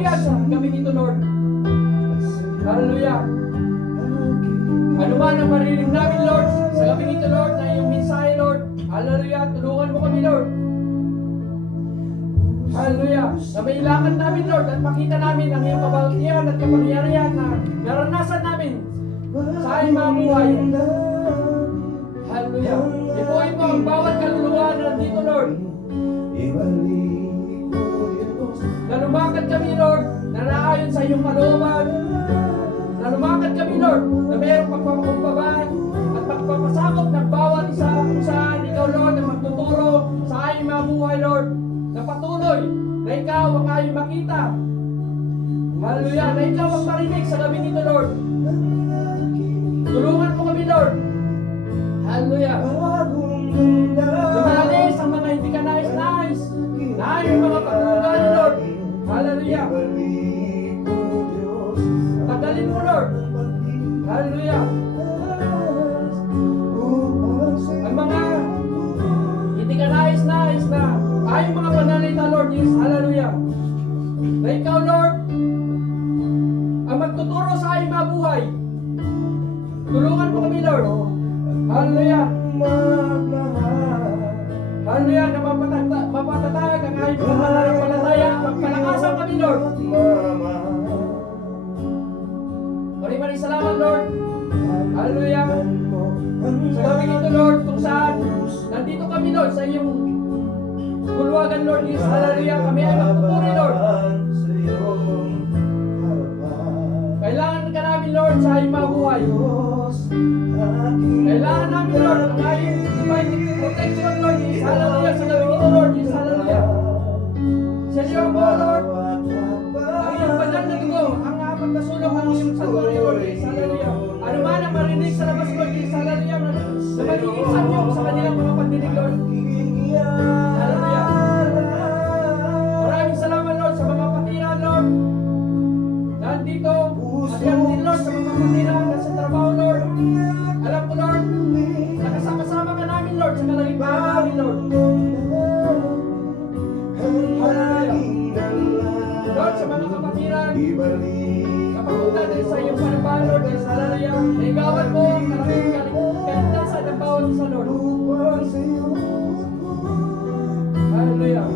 Sa gabing ito, Lord. Hallelujah. Ano man ang marinig namin, Lord, sa gabing ito, Lord, na iyong mensahe, Lord. Hallelujah. Tulungan mo kami, Lord. Hallelujah. Na may ilakad namin, Lord, at makita namin ang iyong kabaltihan at kapangyarihan na naranasan namin sa aming mga buhay. Hallelujah. Ipuin mo ang bawat kaluluwa na nandito, Lord. Na lumakad kami, Lord, na naayon sa iyong kalooban. Na lumakad kami, Lord, na mayroong pagpapakumbabaan at pagpapasakop ng bawat isa kung saan ikaw, Lord, na magtuturo sa aming mga buhay, Lord. Na patuloy na ikaw ang aming makita. Hallelujah. Na ikaw ang marinig sa gabi nito, Lord. Tulungan mo kami, Lord. Hallelujah. Lumalalis ang mga hindi ka nais-nais na aming mga pagkukugali, Lord. Hallelujah. Tagalin mo, Lord. Hallelujah. Ang mga hindi ka nais-nais na ayong mga panalita, Lord, is hallelujah. Na ikaw, Lord, ang magtuturo sa aming mga buhay. Tulungan mo kami, Lord. Hallelujah. Hallelujah, na mapatatag ang aming pananampalataya. Magpalakasan kami, Lord. Maraming salamat, Lord. Hallelujah. Sa gabing ito, Lord, kung saan nandito kami, Lord, sa iyong bulwagan, Lord, is hallelujah. Kami ay magpupuri, Lord. Kailangan ka namin, Lord, sa iyong mga buhay. Kailangan namin, Lord, ang iyong divine protection, Lord, is hallelujah. Sa gabing ito, Lord, is hallelujah. Sa iyo mo, Lord, ang iyong banal na dugo, ang apat na sulok ng iyong santuario, Lord, is hallelujah. Ano man ang marinig sa labas, Lord, is hallelujah. Na magiging sanyo sa kanilang mga pagdinig, Lord. Hallelujah. Maraming salamat, Lord, sa mga patiran, Lord. Nandito, alam din, Lord, sa mga patiran na sa trabaho, Lord. Alam ko, Lord, nakasama-sama ka namin, Lord, sa kalagitnaan namin, Lord. Hallelujah. Lord, sa mga kapatiran, kapapunta din sa iyong panabang, Lord, is hallelujah. Naigawan mo ang maraming kaligtasan ng bawat isa, Lord. Hallelujah.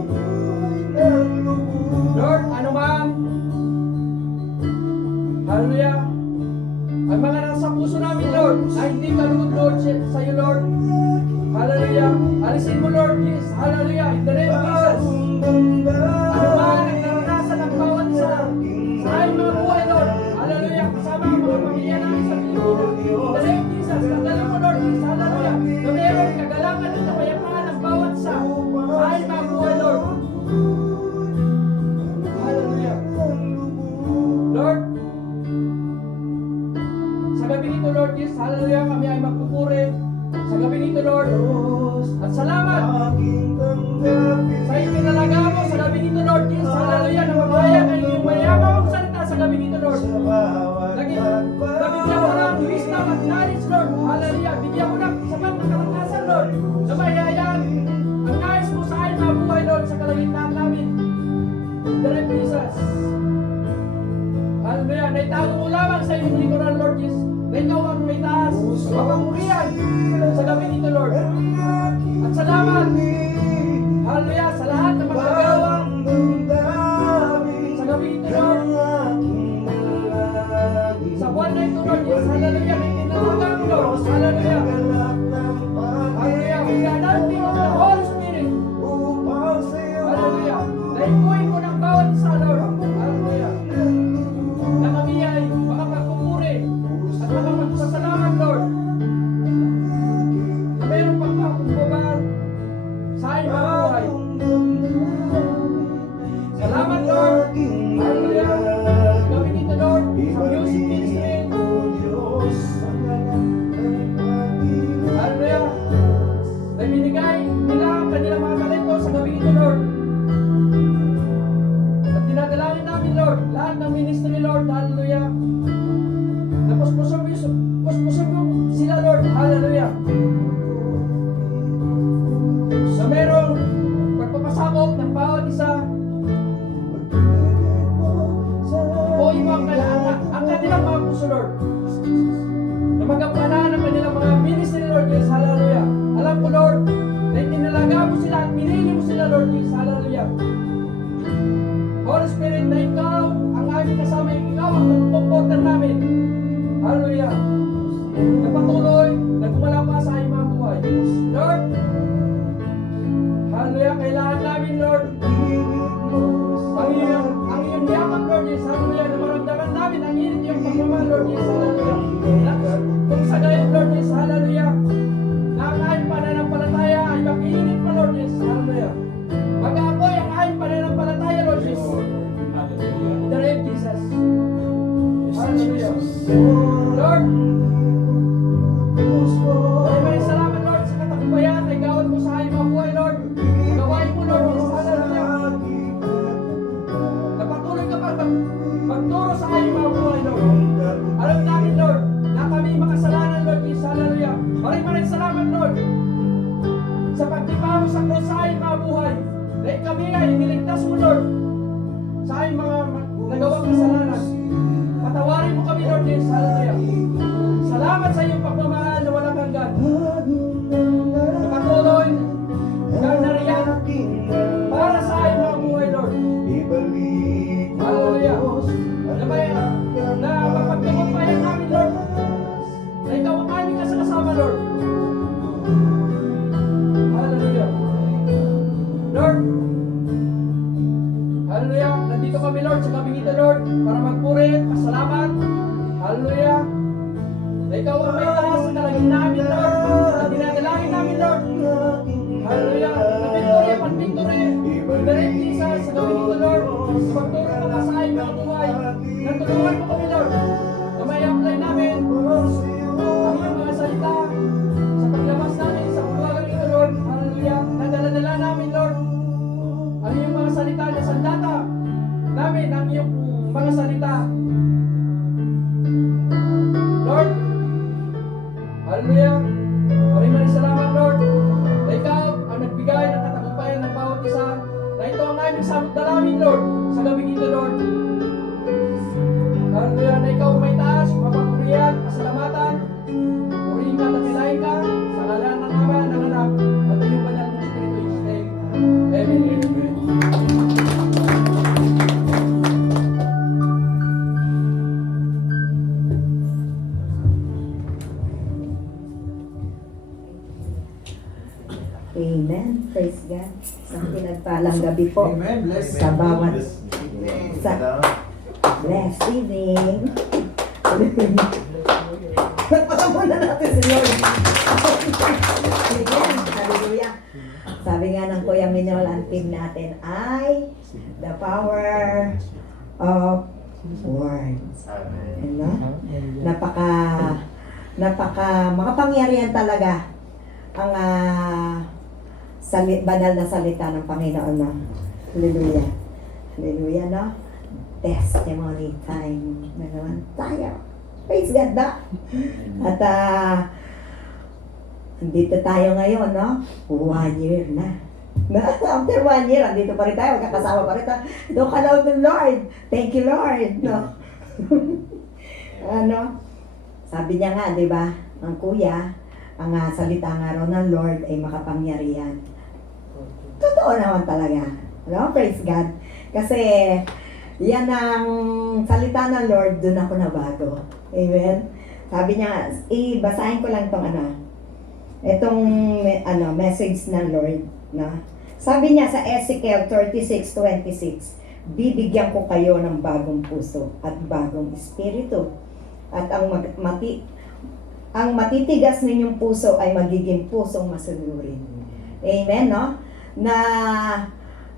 Lord, ano man, hallelujah, ang mga nasa puso namin, Lord, na hindi kalugod, Lord, sa iyo, Lord. Hallelujah. Alisin mo, Lord, yes, hallelujah, in the name of Jesus. Ano man ang naranasan ng bawat isa sa aming mga buhay, Lord. Hallelujah. Kasama ang mga pamilya namin sa Pilipinas. In the name of Jesus, nagdala mo, Lord, yes, hallelujah. Na mayroong kagalangan at kapayapaan ng bawat isa sa aming mga buhay, Lord. Hallelujah. Lord, sa gabi nito, Lord, yes, hallelujah, kami ay magpupuri. Sa gabi nito, Lord, at salamat sa ipinalaga mo sa gabi nito, Lord, yes, hallelujah, na magbayag ang iyong mayamang salita sa gabi nito, Lord. Nabigyan mo ng wisdom at knowledge, Lord, hallelujah. Bigyan mo ng sapat na kalakasan, Lord, na mahayaan ang nais mo sa aming mga buhay, Lord, sa kalagitnaan namin. In the name of Jesus. Hallelujah. Naitago mo lamang sa iyong likuran, Lord, yes, na ikaw ang may taas, mapangurian sa gabi nito, Lord. At salamat, hallelujah, sa lahat na magagawa sa gabi nito, Lord. Sa buwan na ito, Lord, yes, hallelujah, na itinalagang, Lord, hallelujah. Hallelujah, we are anointing of the Holy Spirit. Hallelujah. Naipuin mo ng bawat isa, Lord. Hallelujah. Na kami ay makapagpupuri at makapagpasalamat, Lord. Na mayroong pagpapakumbabaan sa aming mga buhay. Salamat, Lord. Hallelujah. Gawin dito, Lord, sa music ministry. Hallelujah. Na binigay nila ang kanilang mga talento sa gabi ito, Lord. At dinadalangin namin, Lord, lahat ng ministry, Lord, hallelujah. Puspusan mo sila, Lord, hallelujah. Sa merong pagpapasakop ng bawat isa puso, Lord. Na magampanan ang kanilang mga ministry, Lord Jesus. Hallelujah. Alam ko, Lord, na itinalaga mo sila at minili mo sila, Lord Jesus. Hallelujah. Holy Spirit, na ikaw ang aming kasama, ikaw ang nagpo-porter namin. Hallelujah. Nagpatuloy, nagkumala pa sa aming mga buhay. Lord, hallelujah, kailangan namin, Lord, ang iyong yakap, Lord Jesus. Hallelujah, na maramdaman namin ang init iyong pagmamahal, Lord Jesus. Hallelujah. Kung sa gayon, Lord Jesus, hallelujah, na ang aming pananampalataya ay mag-init pa, Lord Jesus. Hallelujah. Mag-aapoy ang aming pananampalataya, Lord Jesus. In the name of Jesus. Hallelujah. Lord, maraming salamat, Lord, sa katagumpayan na igawad mo sa aming mga buhay, Lord. Gawain mo, Lord Jesus. Hallelujah. Napatuloy ka pa magturo sa aming mga buhay, Lord. Alam namin, Lord, na kami makasalanan, Lord Jesus. Hallelujah. Maraming salamat, Lord, sa pagtipa mo sa cross sa aming mga buhay. Dahil kami ay niligtas mo, Lord, sa aming mga nagawang kasalanan. Patawarin mo kami, Lord Jesus. Hallelujah. Salamat sa iyong pagmamahal na walang hanggan. Napatuloy kang nariyan para sa aming mga buhay, Lord. Hallelujah. Na mapagtagumpayan namin, Lord, na ikaw ang aming kasama, Lord. Hallelujah. Lord, hallelujah. Nandito kami, Lord, sa gabing ito, Lord, para magpuri, pasalamat. Hallelujah. Na ikaw ang may taas sa kalagin namin, Lord. Na dinadalangin namin, Lord. Hallelujah. Na victory, pan-victory. Direct Jesus sa gabing ito, Lord. Sa pagturo mo ka sa aming mga buhay. Natulungan mo kami, Lord. Na may apply namin ang iyong mga salita sa paglabas namin sa pagwagang ito, Lord. Hallelujah. Nadala-dala namin, Lord, ang iyong mga salita na sandata namin, ang iyong mga salita. Lord, hallelujah. Maraming salamat, Lord, na ikaw ang nagbigay ng katagumpayan ng bawat isa, na ito ang aming samot dalangin, Lord, sa gabing ito, Lord. Hallelujah, na ikaw may taas, mapapurihan, pasalamatan, purihin ka, tapilahin ka, sa ngalan ng Ama, ng Anak, at iyong banal mong Espiritu, in Jesus' name. Amen. Amen. Praise God. Isang pinagpalang gabi po. Amen. Bless Sa bawat Sa blessed evening. Nagpasama na natin si Lord. Amen. Hallelujah. Sabi nga ng Kuya Minol, ang team natin ay the power of words. Ano? Napaka makapangyarihan talaga ang banal na salita ng Panginoon, no? Hallelujah. Hallelujah, no? Testimony time na naman tayo. Praise God, no? At andito tayo ngayon, no? 1 year na. After 1 year, andito pa rin tayo, magkakasama pa rin tayo. Don't allow the Lord. Thank you, Lord. No? Ano? Sabi niya nga, di ba? Ang kuya, ang salita nga raw ng Lord ay makapangyarihan. Totoo naman talaga. No? Praise God. Kasi yan ang salita ng Lord, doon ako nabago. Amen? Sabi niya, basahin ko lang itong message ng Lord. No? Sabi niya sa Ezekiel 36:26, bibigyan ko kayo ng bagong puso at bagong espiritu. At ang matitigas ninyong puso ay magiging pusong masunurin. Amen, no? Na,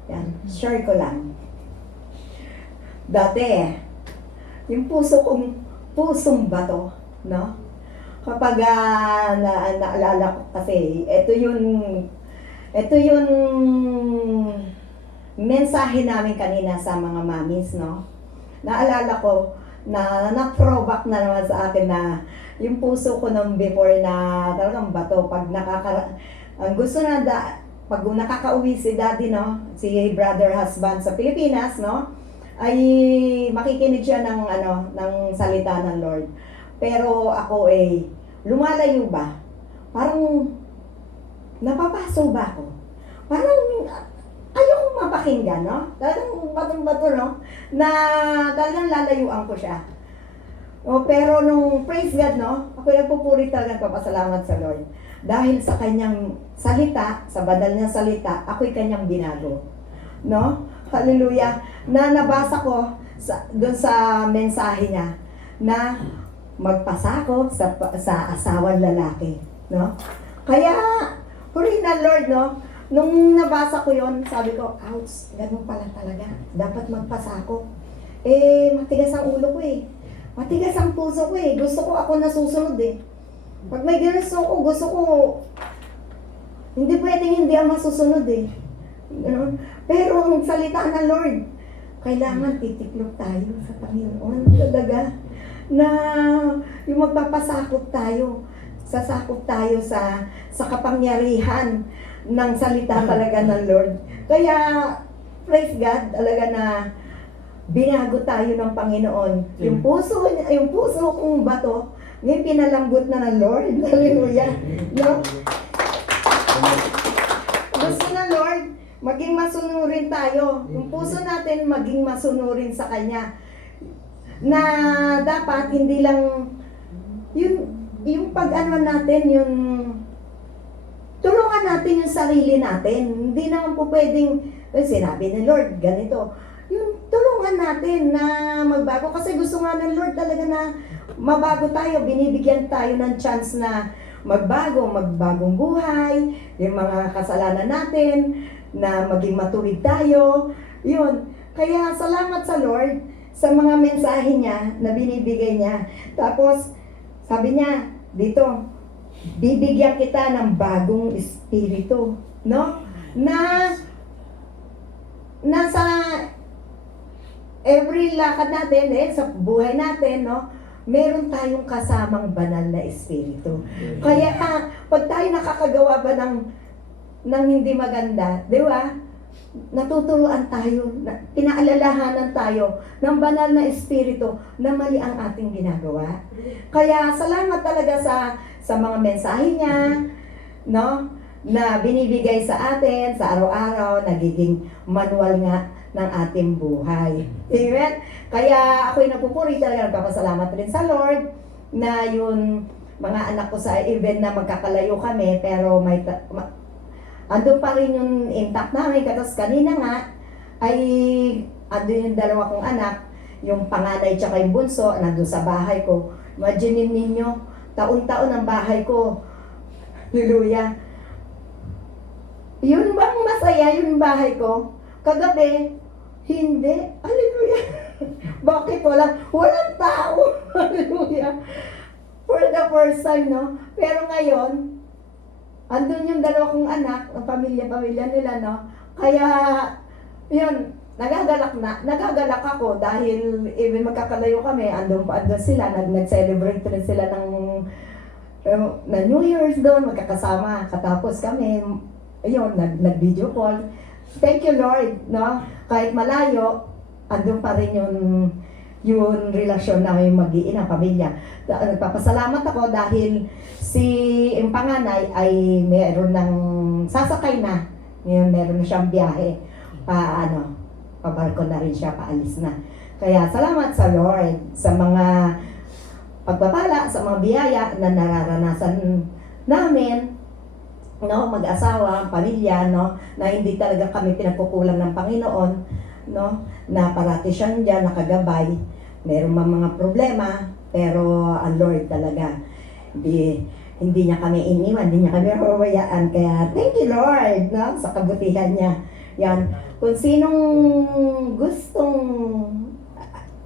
yan, share ko lang. Dati, yung pusong bato, no? Kapag naalala ko kasi, ito yung mensahe namin kanina sa mga mamis, no? Naalala ko, na-throwback na naman sa akin na yung puso ko nung before na talagang bato, pag ang gusto pag nakakauwi si daddy, no, si brother husband sa Pilipinas, no, ay makikinig siya ng ng salita ng Lord. Pero ako lumalayo ba? Parang napapaso ba ako? Parang ayokong mapakinggan, no? Talagang batong-bato, no? Na talagang lalayuan ko siya. Pero nung praise God, no? Ako nagpupuri talaga papasalamat sa Lord. Dahil sa kanyang salita, sa banal niyang salita, ako'y kanyang binago. No? Hallelujah. Na nabasa ko doon sa mensahe niya na magpasakop sa asawang lalaki. No? Kaya, purihin na Lord, no? Nung nabasa ko yon, sabi ko, ouch, ganun pala talaga. Dapat magpasakop. Matigas ang ulo ko Matigas ang puso ko Gusto ko ako nasusunod Pag may gusto ko, hindi pwedeng hindi ang masusunod Ganun. Pero ang salita ng Lord, kailangan titiklop tayo sa Panginoon. Talaga. Na yung magpapasakop tayo. Sasakop tayo sa kapangyarihan ng salita talaga ng Lord. Kaya, praise God, talaga na binago tayo ng Panginoon. Yung puso kong bato, ngayon pinalambot na ng Lord. Hallelujah. No? Gusto na Lord, maging masunurin tayo. Yung puso natin maging masunurin sa Kanya. Na dapat hindi lang yung pag-ano natin, yung tulungan natin yung sarili natin. Hindi naman po pwedeng, sinabi ni Lord, ganito. Yung tulungan natin na magbago. Kasi gusto nga ng Lord talaga na mabago tayo. Binibigyan tayo ng chance na magbagong buhay, yung mga kasalanan natin, na maging matuwid tayo. Yun. Kaya salamat sa Lord sa mga mensahe niya na binibigay niya. Tapos, sabi niya, dito, bibigyan kita ng bagong espiritu, no? Na nasa every lakad natin, sa buhay natin, no? Meron tayong kasamang banal na espiritu. Kaya, pag tayo nakakagawa ba ng hindi maganda, di ba? Natuturuan tayo, pinaalalahanan tayo ng banal na espiritu na mali ang ating ginagawa. Kaya salamat talaga sa mga mensahe niya, no, na binibigay sa atin sa araw-araw, nagiging manual nga ng ating buhay. Amen? Kaya ako'y napupuri talaga, nagpapasalamat rin sa Lord na yung mga anak ko sa event na magkakalayo kami, pero andun pa rin yung intact namin. Tapos kanina nga, ay andun yung dalawa kong anak, yung panganay tsaka yung bunso, nandun sa bahay ko. Imagine ninyo, taon-taon ang bahay ko. Hallelujah. Yun bang masaya yung bahay ko? Kagabi, hindi. Hallelujah. Bakit walang tao? Hallelujah. For the first time, no? Pero ngayon, andun yung dalawa kong anak, ang pamilya nila, no? Kaya, yun, nagagalak ako dahil even magkakalayo kami, andun sila, nag-celebrate rin sila ng New Year's doon, magkakasama. Katapos kami, ayun, nag-video call. Thank you, Lord, no? Kahit malayo, andun pa rin yung relasyon namin mag-iina, pamilya. Nagpapasalamat ako dahil yung panganay ay meron ng sasakay na. Ngayon meron na siyang biyahe. Pabarko na rin siya, paalis na. Kaya salamat sa Lord sa mga pagpapala, sa mga biyaya na nararanasan namin, no, mag-asawa, pamilya, no, na hindi talaga kami pinagkukulang ng Panginoon, no, na parati siyang diyan nakagabay. Meron mga problema, pero ang Lord talaga, hindi niya kami iniwan, hindi niya kami hawabayaan. Kaya thank you Lord, no, sa kabutihan niya. Yan, kung sinong gustong,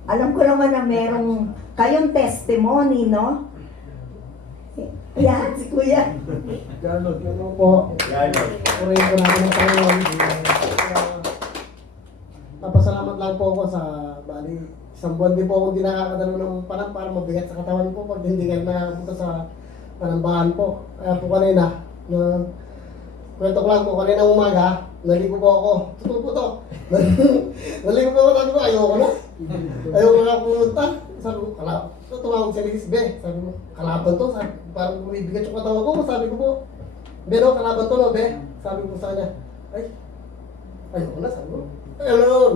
alam ko naman na merong kayong testimony, no? Yan, si Kuya. Gano'n po. Purihin po natin ang Panginoon. Napasalamat lang po ako sa isang buwan din po akong di nakakadalo ng parang para mabigat sa katawan po pag hindi kayo nakapunta sa panambahan po. Kaya po kanina, kwento ko lang po, kanina umaga, naligo po ako. Totoo po to. Naligo po ako, sabi ko, ayoko na. Ayoko na pumunta. Sabi ko, tumawag si Liz, be. Sabi ko, kalaban to. Sabi, parang bumibigat yung katawan ko. Sabi ko po, be, no, kalaban to, no, be. Sabi ko sa kanya, ay, ayoko na, sabi ko. Ayun,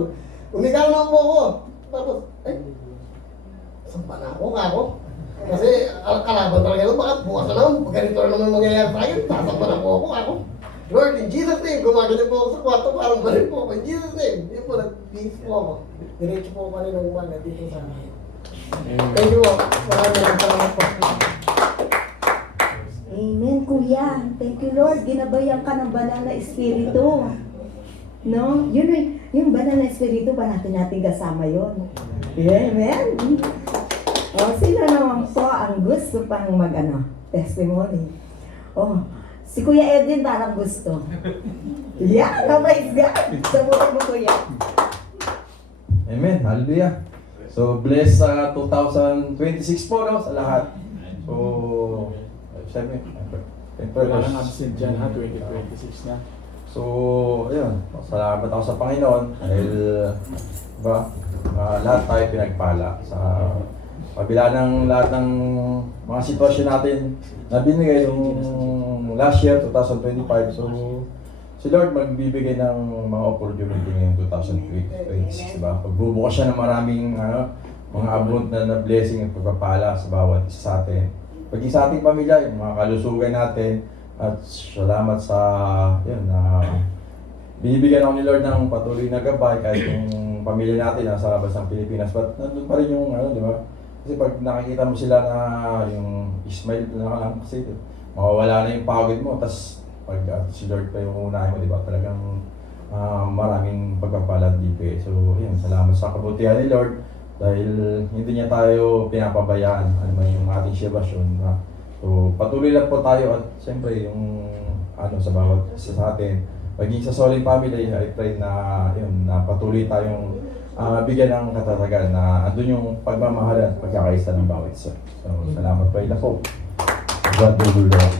umigal na po ako. Tapos, ay, sampa na ako. Kasi kalaban talaga yun, baka bukas na naman, pag ganito na naman mangyayari sa akin, sasampa na po ako. Lord, in Jesus' name, gumagano po ako sa kwarto, parang balik po ako. In Jesus' name, yun po, nag-bihis po ako. Diretso po ako kaninang umaga dito sa akin. Thank you po. Maraming salamat po. Amen, Kuya. Thank you, Lord. Ginabayan ka ng banal na espiritu. No? Yung banal na espiritu, ba natin kasama yun? Amen. O, sino naman po ang gusto pang testimony? Oh, si Kuya Edwin parang gusto. Yeah, praise God. Sabutin mo, Kuya. Amen. Hallelujah. So, bless sa 2026 po, no, sa lahat. So, sabi, Wala nang absent dyan ha, 2026 na. So, ayun. Salamat ako sa Panginoon dahil, diba, lahat tayo pinagpala sa kabila ng lahat ng mga sitwasyon natin na binigay nung last year, 2025. So, si Lord magbibigay ng mga opportunity ngayong 2026, diba? Pagbubukas siya ng maraming mga abundant na blessing at pagpapala sa bawat isa sa atin. Paging sa ating pamilya, yung mga kalusugan natin, at salamat sa yun na binibigyan ako ni Lord ng patuloy na gabay kahit yung pamilya natin nasa labas ng Pilipinas, but nandun pa rin yung di ba? Kasi pag nakikita mo sila na yung smile na lang kasi mawawala na yung pagod mo, tas pag si Lord pa yung unahin mo, di ba? Talagang maraming pagpapalad dito eh. So yun, salamat sa kabutihan ni Lord dahil hindi niya tayo pinapabayaan ano man yung ating sitwasyon. So patuloy lang po tayo at siyempre yung sa bawat isa sa atin, maging sa Solid Family, I pray na yun, na patuloy tayong bigyan ng katatagan na andun yung pagmamahal at pagkakaisa ng bawat isa. So salamat po ina po. God be the Lord.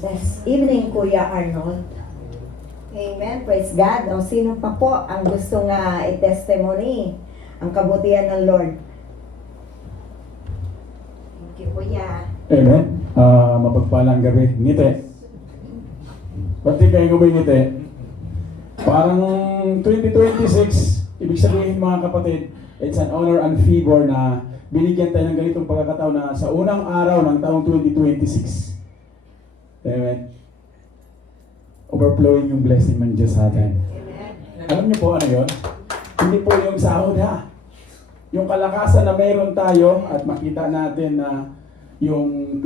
This evening, Kuya Arnold. Amen. Praise God. O sino pa po ang gusto nga i-testimony ang kabutihan ng Lord? Thank you, Kuya. Amen. Mapagpalang gabi. Ngiti. Ba't di kayo ngiti? Parang 2026, ibig sabihin mga kapatid, it's an honor and favor na binigyan tayo ng ganitong pagkakataon na sa unang araw ng taong 2026. Amen. Overflowing yung blessing ng Diyos sa atin. Alam niyo po ano yun? Hindi po yung sahod ha. Yung kalakasan na meron tayo at makita natin na yung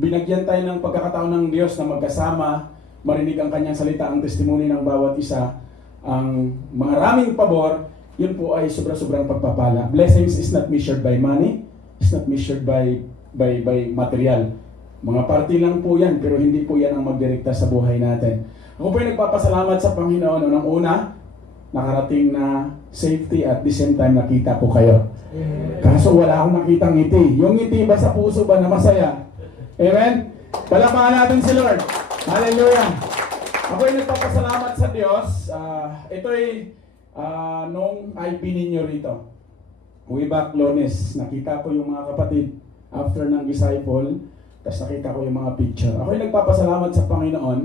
binagyan tayo ng pagkakataon ng Diyos na magkasama, marinig ang kanyang salita, ang testimony ng bawat isa, ang maraming pabor, yun po ay sobra-sobrang pagpapala. Blessings is not measured by money, it's not measured by material. Mga party lang po yan, pero hindi po yan ang magdirekta sa buhay natin. Ako po ay nagpapasalamat sa Panginoon. Unang-una, nakarating na safety at the same time nakita ko kayo. Kaso wala akong nakitang ngiti. Yung ngiti ba sa puso ba na masaya? Amen? Palakpakan natin si Lord. Hallelujah! Ako ay nagpapasalamat sa Diyos. Ito'y nung IP ninyo rito. Way back Lunes, nakita ko yung mga kapatid after ng disciple. Tapos nakita ko yung mga picture. Ako ay nagpapasalamat sa Panginoon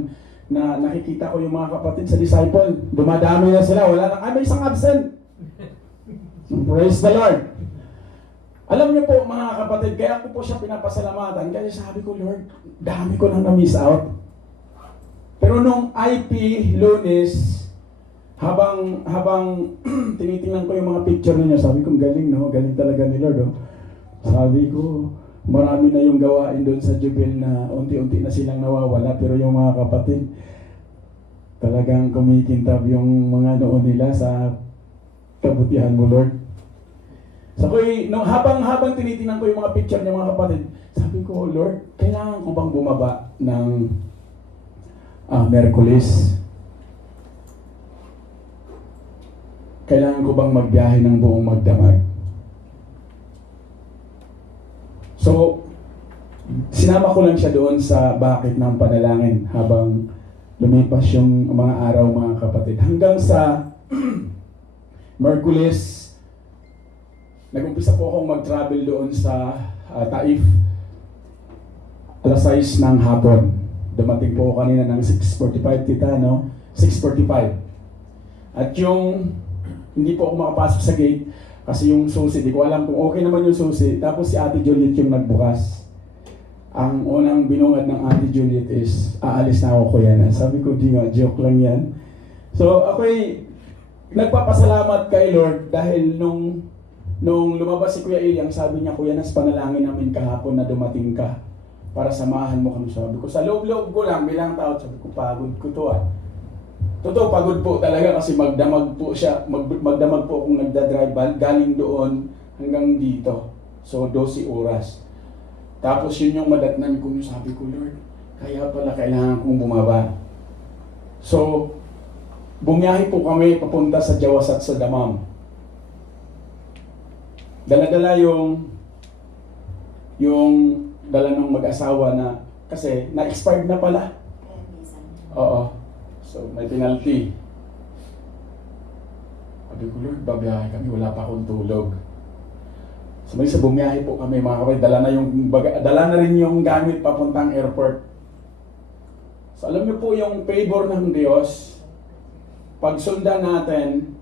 na nakikita ko yung mga kapatid sa disciple. Dumadami na sila. Wala na may isang absent. Praise the Lord. Alam niyo po mga kapatid, kaya ko po siya pinapasalamatan. Kasi sabi ko, Lord, dami ko nang na-miss out. Pero nung IP Lunes, habang tinitingnan ko yung mga picture niya, sabi ko, galing no? Galing talaga ni Lord. Oh. Sabi ko, marami na yung gawain doon sa Jubil na unti-unti na silang nawawala, pero yung mga kapatid talagang kumikintab yung mga noon nila sa kabutihan mo, Lord. So habang tinitingnan ko yung mga picture ng mga kapatid, sabi ko, Lord, kailangan ko bang bumaba ng Miyerkules? Kailangan ko bang magbiyahe ng buong magdamag? So, Sinama ko lang siya doon sa bakit ng panalangin habang lumipas yung mga araw, mga kapatid. Hanggang sa Merkulis, nag-umpisa po akong mag-travel doon sa Taif. Alas 6 ng hapon. Dumating po ako kanina ng 6:45, tita, no? 6:45. At yung hindi po ako makapasok sa gate kasi yung susi, di ko alam kung okay naman yung susi. Tapos si Ate Juliet yung nagbukas. Ang unang binungad ng Ate Juliet is, aalis na ako, kuya na. Sabi ko, di nga, joke lang yan. So ako'y nagpapasalamat kay Lord dahil nung lumabas si Kuya Eli, ang sabi niya, Kuya Nas, panalangin namin kahapon na dumating ka para samahan mo kami. Sabi ko, sa loob-loob ko lang, bilang tao, sabi ko, pagod ko to ah. Totoo, pagod po talaga kasi magdamag po siya, magdamag po akong nagdadrive galing doon hanggang dito. So, 12 oras. Tapos yun yung madatnan ko, sabi ko, Lord, kaya pala kailangan kong bumaba. So, bumiyahe po kami papunta sa Jawas at sa Damam. Dala-dala yung dala ng mag-asawa na, kasi na-expired na pala. Oo. So, may penalty. Sabi ko, Lord, babiyahe kami, wala pa akong tulog. So, may sa bumiyahe po kami, mga kapatid, dala na rin yung gamit papuntang airport. So, alam niyo po yung favor ng Diyos, pag sundan natin,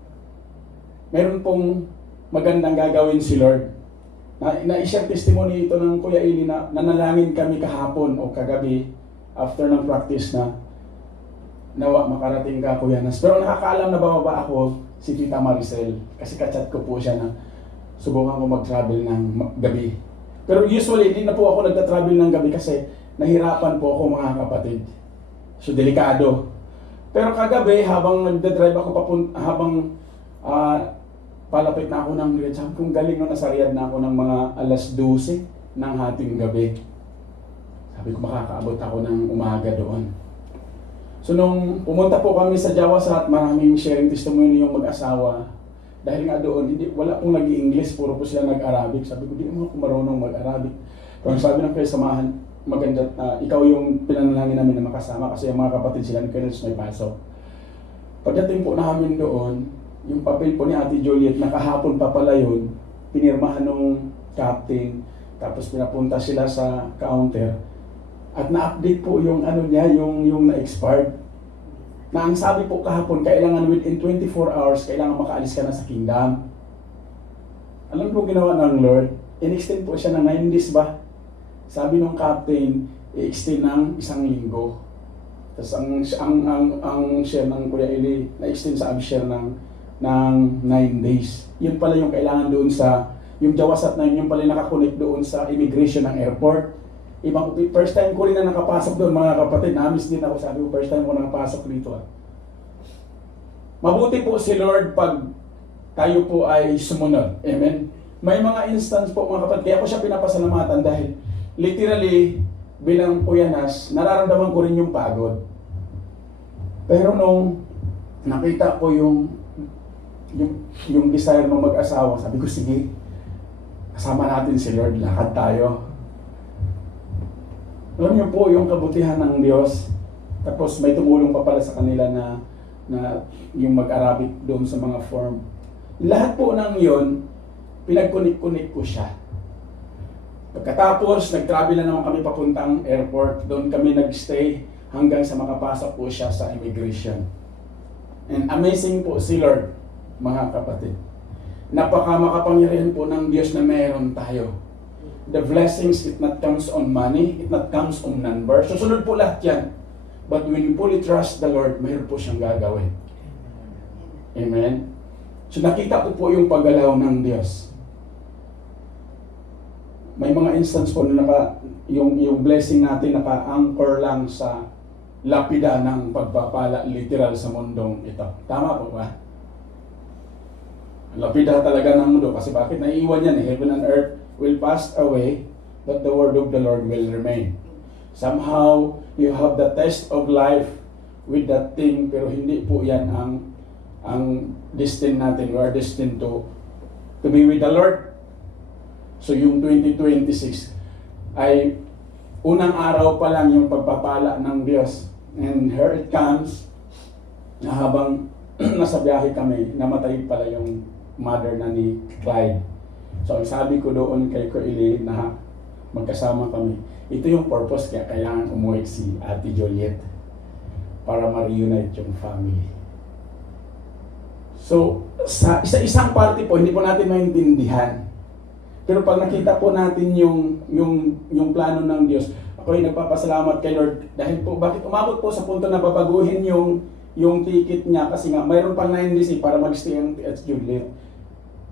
meron pong magandang gagawin si Lord. Na-share testimony ito ng Kuya Eli na nanalangin kami kahapon o kagabi after ng practice na nawa makarating ka, Kuya Nas. Pero nakakaalam na bababa ako si Tita Maricel kasi kachat ko po siya na subukan ko mag-travel ng gabi. Pero usually, hindi na po ako nagta-travel ng gabi kasi nahirapan po ako, mga kapatid. So, delikado. Pero kagabi, habang nagda-drive ako habang palapit na ako ng Riyadh, sabi kong galing no, nasa Riyadh na ako ng mga alas 12 ng hating gabi. Sabi ko, makakaabot ako ng umaga doon. So, nung pumunta po kami sa Jawas at maraming sharing testimony yung mag-asawa, dahil nga doon, wala pong nag-i-English, puro po sila nag-Arabic. Sabi ko, di mo ako marunong mag-Arabic. Pero sabi ng kayo, samahan, maganda, ikaw yung pinanalangin namin na makasama kasi yung mga kapatid sila ng may pasok. Pagdating po namin doon, yung papel po ni Ate Juliet, nakahapon pa pala yun, pinirmahan ng captain, tapos pinapunta sila sa counter, at na-update po yung ano niya, yung na-expired. Na ang sabi po kahapon, kailangan within 24 hours, kailangan makaalis ka na sa kingdom. Alam po ginawa ng Lord, in-extend po siya ng 9 days ba? Sabi ng captain, i-extend ng 1 linggo. Tapos ang share ng Kuya Eli, na-extend sa share ng 9 days. Yun pala yung kailangan doon sa, yung Jawasat na yun pala nakakonect doon sa immigration ng airport. First time ko rin na nakapasok doon, mga kapatid. Na-miss din ako, sabi ko, first time ko nakapasok dito. Mabuti po si Lord pag tayo po ay sumunod. Amen? May mga instance po, mga kapatid, kaya ko siya pinapasalamatan dahil literally, bilang Kuya Nas, nararamdaman ko rin yung pagod. Pero nung nakita ko yung desire ng mag-asawa, sabi ko, sige, kasama natin si Lord, lakad tayo. Alam niyo po yung kabutihan ng Diyos. Tapos may tumulong pa pala sa kanila na yung mag-Arabic doon sa mga form. Lahat po ng yon, pinag-connect ko siya. Pagkatapos, nag-travel na naman kami papuntang airport. Doon kami nag-stay hanggang sa makapasok po siya sa immigration. And amazing po si Lord, mga kapatid. Napaka-makapangyarihan po ng Diyos na meron tayo. The blessings, it not comes on money, it not comes on number. Susunod po lahat yan. But when you fully trust the Lord, mayroon po siyang gagawin. Amen? So nakita ko po yung paggalaw ng Diyos. May mga instance po na yung blessing natin naka-anchor lang sa lapida ng pagpapala literal sa mundong ito. Tama po ba? Lapida talaga ng mundo kasi bakit naiiwan yan Heaven and earth will pass away, but the word of the Lord will remain. Somehow, you have the test of life with that thing, pero hindi po yan ang destined natin. We are destined to be with the Lord. So yung 2026 ay unang araw pa lang yung pagpapala ng Diyos. And here it comes, na habang nasa biyahe kami, namatay pala yung mother na ni Clyde. So ang sabi ko doon kay Coeli na magkasama kami, ito yung purpose kaya kailangan umuwi si Ate Juliet para ma-reunite yung family. So, sa isang party po, hindi po natin maintindihan. Pero pag nakita po natin yung plano ng Diyos, ako ay nagpapasalamat kay Lord dahil po bakit umabot po sa punto na babaguhin yung ticket niya kasi nga mayroon pang 9 days para mag-stay ang at Juliet.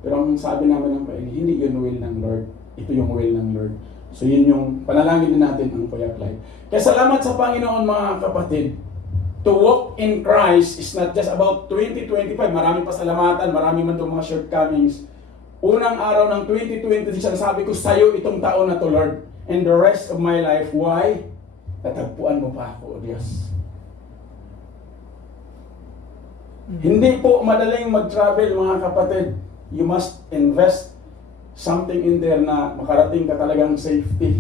Pero ang sabi namin ng Coeli, hindi yun will ng Lord. Ito yung will ng Lord. So yun yung panalangin din natin ang Kuya Clyde. Kaya salamat sa Panginoon mga kapatid. To walk in Christ is not just about 2025. Marami pasalamatan, marami man itong mga shortcomings. Unang araw ng 2026, sabi ko sa'yo itong taon na to, Lord. And the rest of my life, why? Natagpuan mo pa ako, O Diyos. Hindi po madaling mag-travel mga kapatid. You must invest something in there na makarating ka talagang safety.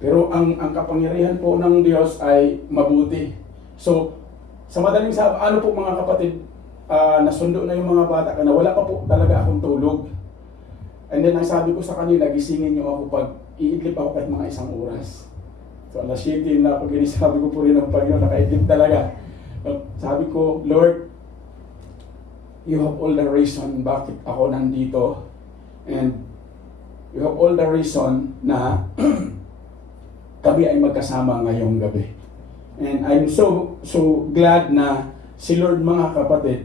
Pero ang kapangyarihan po ng Diyos ay mabuti. So, sa madaling sabi, ano po mga kapatid, nasundo na yung mga bata na wala pa po talaga akong tulog. And then ang sabi ko sa kanila, gisingin niyo ako pag iidlip ako kahit mga 1 oras. So alas 7 na pag sabi ko po rin ng Panginoon, nakaidlip talaga. Sabi ko, Lord, you have all the reason bakit ako nandito. And you have all the reason na kami ay magkasama ngayong gabi. And I'm so glad na si Lord mga kapatid,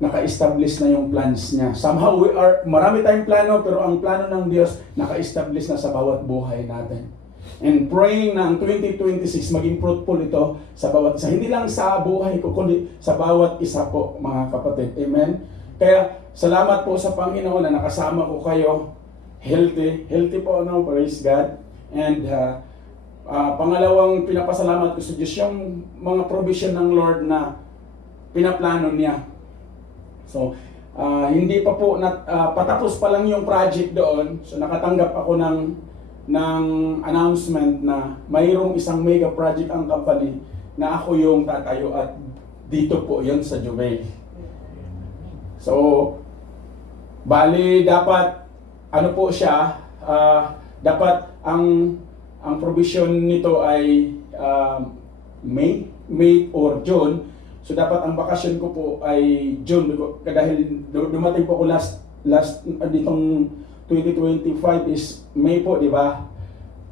naka-establish na yung plans niya. Somehow marami tayong plano, pero ang plano ng Diyos naka-establish na sa bawat buhay natin. And praying na ang 2026 maging fruitful ito sa bawat isa. Hindi lang sa buhay ko, kundi sa bawat isa po mga kapatid. Amen? Kaya salamat po sa Panginoon na nakasama ko kayo. Healthy po, praise God. And pangalawang pinapasalamat ko sa Diyos yung mga provision ng Lord na pinaplano niya. So, hindi pa po, patapos pa lang yung project doon. So, nakatanggap ako ng announcement na mayroong isang mega project ang company na ako yung tatayo at dito po yun sa Jubail. So, bali dapat, ano po siya, dapat ang provision nito ay May or June. So dapat ang bakasyon ko po ay June dahil dumating po ako last ditong 2025 is May po, di ba?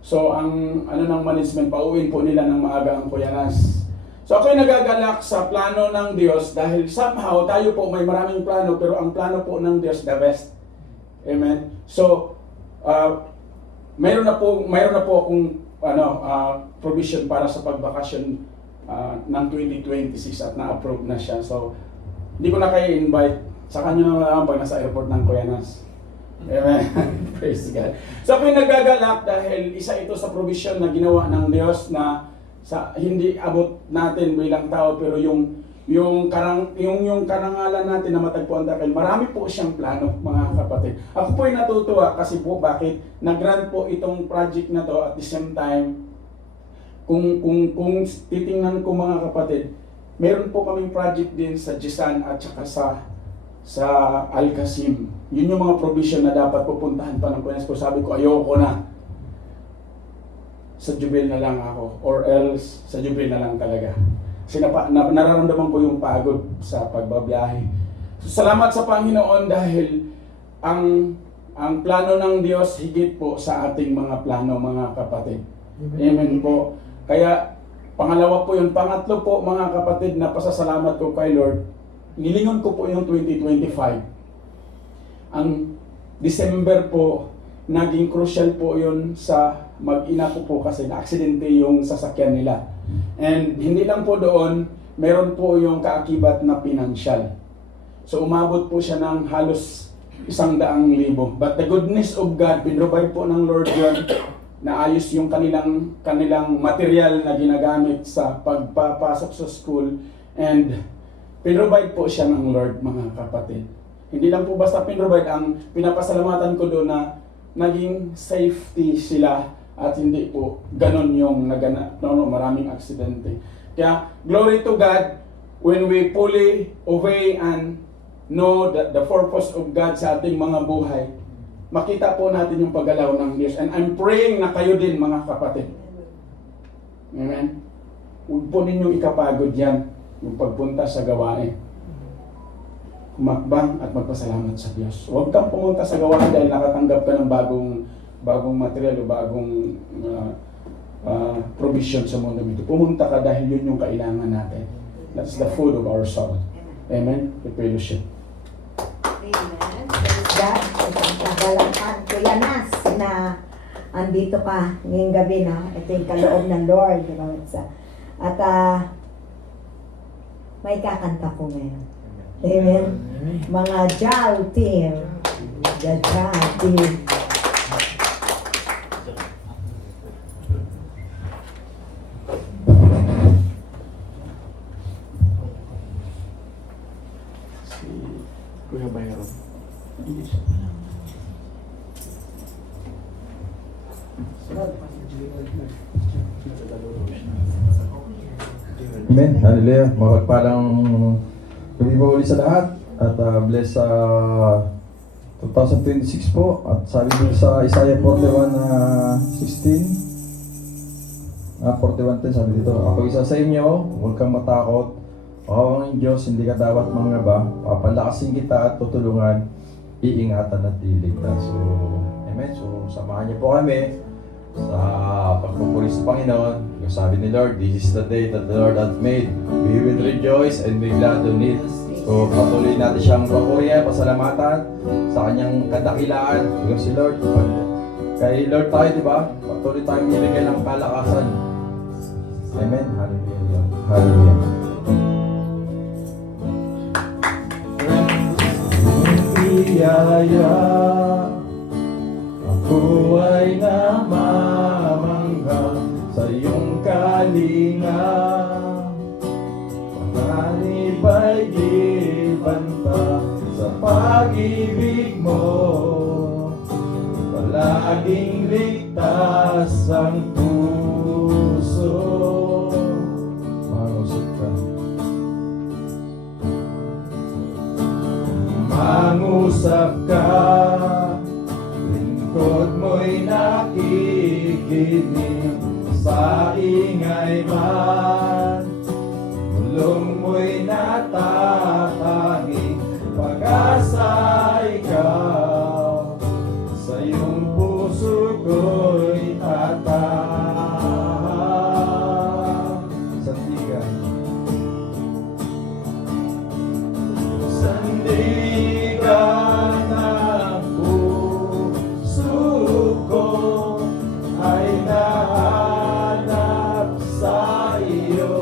So ang ng management, pauwiin po nila ng maaga ang Kuyanas. So ako'y nagagalak sa plano ng Diyos dahil somehow tayo po may maraming plano pero ang plano po ng Diyos the best. Amen. So mayroon na po akong provision para sa pagbakasyon ng 2026 at na-approve na siya. So, hindi ko na kayo invite. Sa kanya na pag nasa airport ng Coyanas. Amen. Praise God. So, ako yung nagagalak dahil isa ito sa provision na ginawa ng Diyos na hindi abot natin bilang tao pero yung karangalan natin na matagpuan dahil marami po siyang plano mga kapatid. Ako po ay natutuwa kasi po bakit nag-grant po itong project na to at the same time kung titingnan ko mga kapatid, meron po kaming project din sa Jisan at saka sa Al-Qasim. Yun yung mga provision na dapat pupuntahan pa ng Kuyanas ko. Sabi ko, ayoko na. Sa Jubail na lang ako or else sa Jubail na lang talaga. Kasi nararamdaman ko yung pagod sa pagbabiyahe. So, salamat sa Panginoon dahil ang plano ng Diyos higit po sa ating mga plano mga kapatid. Amen po. Kaya pangalawa po yun. Pangatlo po mga kapatid na pasasalamat ko kay Lord. Nilingon ko po yung 2025. Ang December po, naging crucial po yun sa mag-ina ko po kasi na-aksidente yung sasakyan nila. And hindi lang po doon, meron po yung kaakibat na financial. So umabot po siya ng halos 100,000. But the goodness of God, pinrovide po ng Lord yun, naayos yung kanilang material na ginagamit sa pagpapasok sa school. And pinrovide po siya ng Lord mga kapatid. Hindi lang po basta pinrovide, ang pinapasalamatan ko doon na naging safety sila at hindi po ganon yung naganap. No, maraming aksidente. Kaya, glory to God, when we fully obey and know the purpose of God sa ating mga buhay, makita po natin yung paggalaw ng Diyos. And I'm praying na kayo din, mga kapatid. Amen? Huwag po ninyong ikapagod yan, yung pagpunta sa gawain. Kumakbang at magpasalamat sa Diyos. Huwag kang pumunta sa gawain dahil nakatanggap ka ng bagong material o bagong provision sa mundo ito. Pumunta ka dahil yun yung kailangan natin. That's the food of our soul. Amen? The fellowship. Amen. Praise God. Nagkakalakan ko yan, Nas, na andito ka ngayong gabi na. Ito yung kaloob ng Lord. Diba? At may kakanta po ngayon. Amen. Mga Jal Team. The Jal Team. Si Kuya Byron. Amen. Hallelujah. Mapagpalang gabi po ulit sa lahat. At bless sa 2026 po. At sabi din sa Isaiah 41:16, 41:10, sabi dito, ako isa sa inyo, huwag kang matakot. Ako ang Diyos, hindi ka dapat mangaba. Papalakasin kita at tutulungan, iingatan at iligtas. So, amen. So, samahan niyo po kami sa pagpupuri sa Panginoon. Yung sabi ni Lord, this is the day that the Lord hath made. We will rejoice and be glad on it. So, patuloy natin siyang papurihan, pasalamatan sa kanyang kadakilaan. Yung si Lord. Kay Lord tayo, di ba? Patuloy tayong nilagyan ng kalakasan. Amen. Hallelujah. Hallelujah. Biyaya, ako ay namamangha sa iyong kalinga. Panganib ay di banta sa pag-ibig mo. Palaging ligtas ang puso. Mangusap ka. Mangusap ka, lingkod mo'y nakikinig sa ingay man. Mulong mo'y natatanging pag-asa ikaw. Sa iyong puso ko'y tatang. Sandigan. Sandigan ang puso ko ay nahanap sa iyo,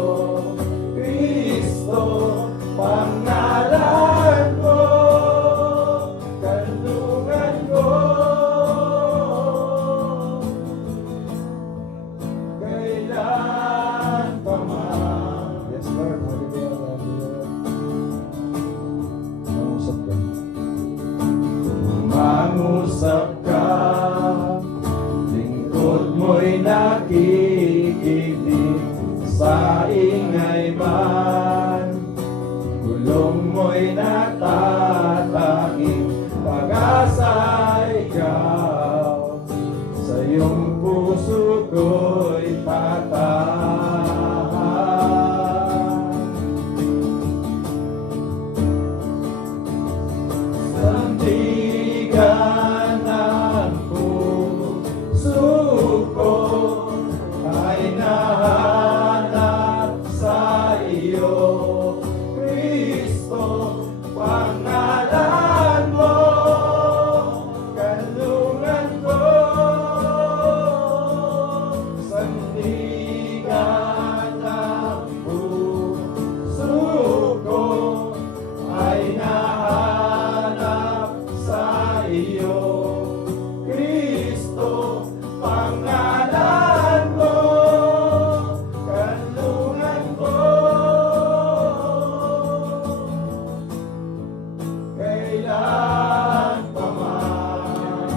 Kristo, pangalan ko, kanlungan ko. Kailan pa man. Yes, Lord. Hallelujah. Mangusap ka. Mangusap ka, lingkod mo'y nakikinig sa ingay man. Gulong mo'y natatanging pag-asa ikaw. Sa iyong puso ko'y tatang. Sandigan ang puso ko ay nahanap sa iyo, Kristo, pangalan mo, kanlungan ko. Sandigan ang puso ko ay nahanap sa iyo, Kristo, pangalan mo, kanlungan ko. Kailan pa man.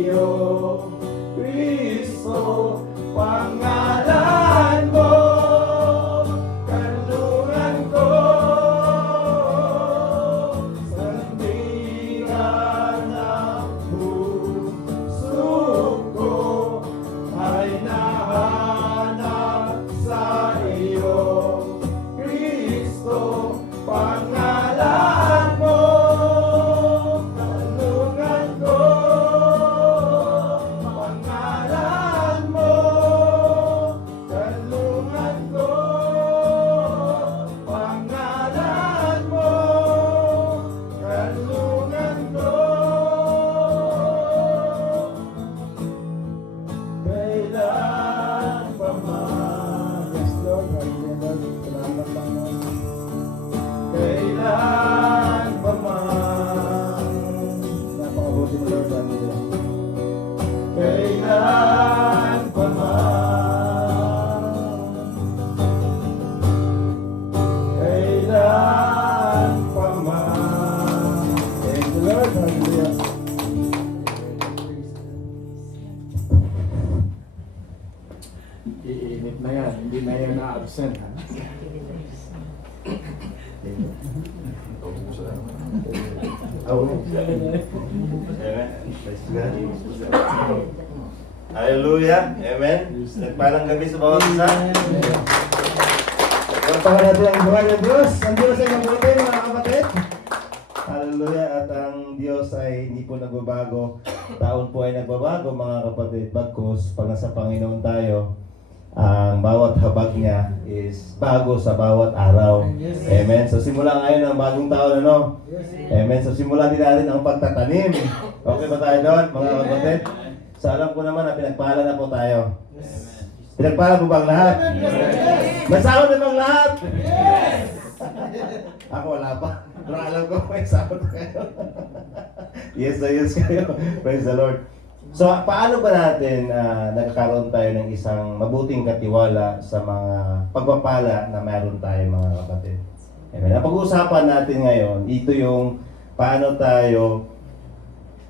iyo, Kristo, pangalan mo, kanlungan ko, sandigan ng puso ko, ay nahanap sa iyo, Kristo, pangalan mo, kanlungan ko, pangalan mo, kanlungan ko, pangalan mo, kanlungan ko. Kailan pa man, yes Lord, hallelujah, salamat Panginoon. Kailan pa man, napakabuti mo Lord, hallelujah. Kailan pa man, kailan pa man. Thank you Lord, hallelujah. Iinit na yan, hindi na yan na-absent. Ha? Hallelujah. Amen. Nagpalang gabi sa bawat isa. Pagpahan natin ang buhay ng Diyos. Ang Diyos ay mabuti, mga kapatid. Hallelujah. At ang Diyos ay hindi po nagbabago. Taon po ay nagbabago, mga kapatid. Bagkus, pag nasa Panginoon tayo, ang bawat habag niya is bago sa bawat araw. Amen. So simula ngayon ang bagong taon, ano? Amen. So simulan din natin ang pagtatanim. Okay ba tayo doon, mga kapatid? So alam ko naman na pinagpala na po tayo. Pinagpala po bang lahat? May sahod na bang lahat? Ako wala pa. Pero alam ko may sahod kayo. Yes na yes kayo. Praise the Lord. So, paano ba natin nagkakaroon tayo ng isang mabuting katiwala sa mga pagpapala na mayroon tayo, mga kapatid? Amen. Ang pag-uusapan natin ngayon, ito yung paano tayo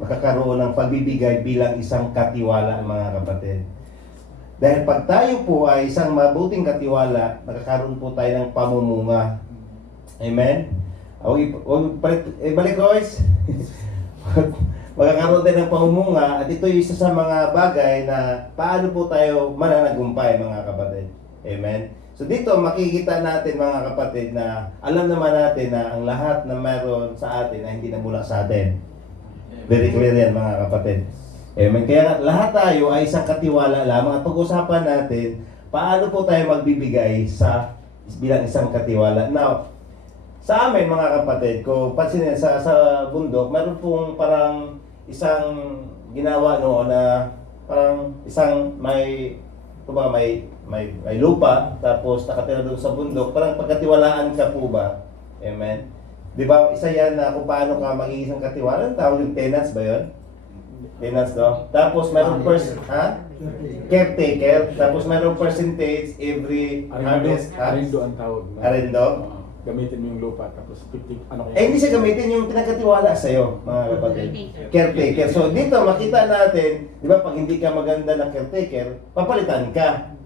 makakaroon ng pagbibigay bilang isang katiwala, mga kapatid. Dahil pag tayo po ay isang mabuting katiwala, nakakaroon po tayo ng pamumunga. Amen? Balik guys. Magkakaroon tayo ng pamumunga at ito yung isa sa mga bagay na paano po tayo mananagumpay, mga kapatid. Amen? So dito makikita natin, mga kapatid, na alam naman natin na ang lahat na meron sa atin ay hindi na mula sa atin. Very clear yan, mga kapatid. Amen? Kaya lahat tayo ay isang katiwala lamang at pag-usapan natin paano po tayo magbibigay sa bilang isang katiwala. Now, sa amin, mga kapatid, kung pansinin sa bundok, meron pong parang isang ginawa noon na parang isang may lupa, tapos nakatira doon sa bundok, parang pagkatiwalaan ka po ba? Amen? Di ba, isa yan na kung paano ka magiging isang katiwalaan, tawag yung tenants ba yun? Tenants, no? Tapos meron caretaker, tapos meron percentage every harvest. Arindo ang tawag. Na. Arindo? Gamitin mo yung lupa, tapos 50, ano Hindi siya gamitin yung pinagkatiwala sa'yo, mga kapatid. Caretaker. So dito makita natin, di ba, pag hindi ka maganda na caretaker, papalitan ka.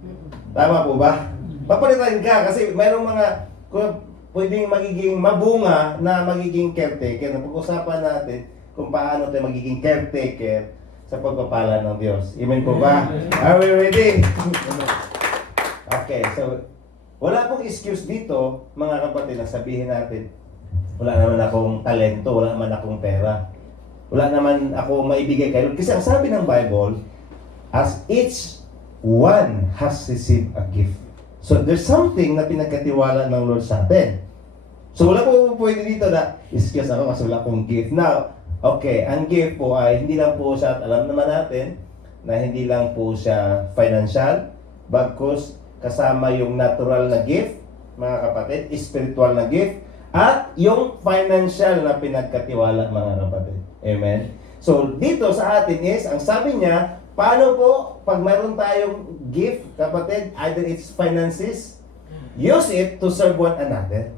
Tama po ba? Papalitan ka kasi mayroong mga pwedeng magiging mabunga na magiging caretaker. Napag-usapan natin kung paano tayo magiging caretaker sa pagpapala ng Diyos. Amen po ba? Are we ready? Okay, so wala pong excuse dito, mga kapatid, na sabihin natin, wala naman akong talento, wala naman akong pera. Wala naman ako maibigay kayo. Kasi ang sabi ng Bible, as each one has received a gift. So there's something na pinagkatiwala ng Lord sa atin. So wala po pwede dito na, excuse ako kasi wala akong gift. Now, okay, ang gift po ay hindi lang po siya, at alam naman natin, na hindi lang po siya financial, bagkus kasama yung natural na gift, mga kapatid, spiritual na gift, at yung financial na pinagkatiwala, mga kapatid. Amen? So, dito sa atin is, ang sabi niya, paano po, pag mayroon tayong gift, kapatid, either it's finances, use it to serve one another.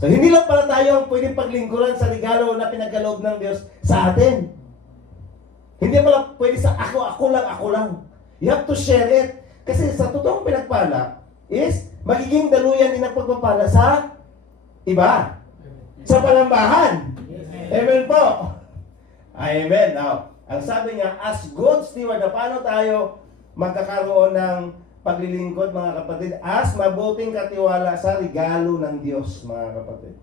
So, hindi lang pala tayo ang pwedeng paglingkuran sa regalo na pinagkaloob ng Diyos sa atin. Hindi pala pwede sa ako lang. You have to share it. Kasi sa totoong pinagpala is magiging daluyan din ang pagpapala sa iba. Sa palambahan. Amen po. Amen. Now, ang sabi niya, as good steward, na paano tayo magkakaroon ng paglilingkod, mga kapatid, as mabuting katiwala sa regalo ng Diyos, mga kapatid.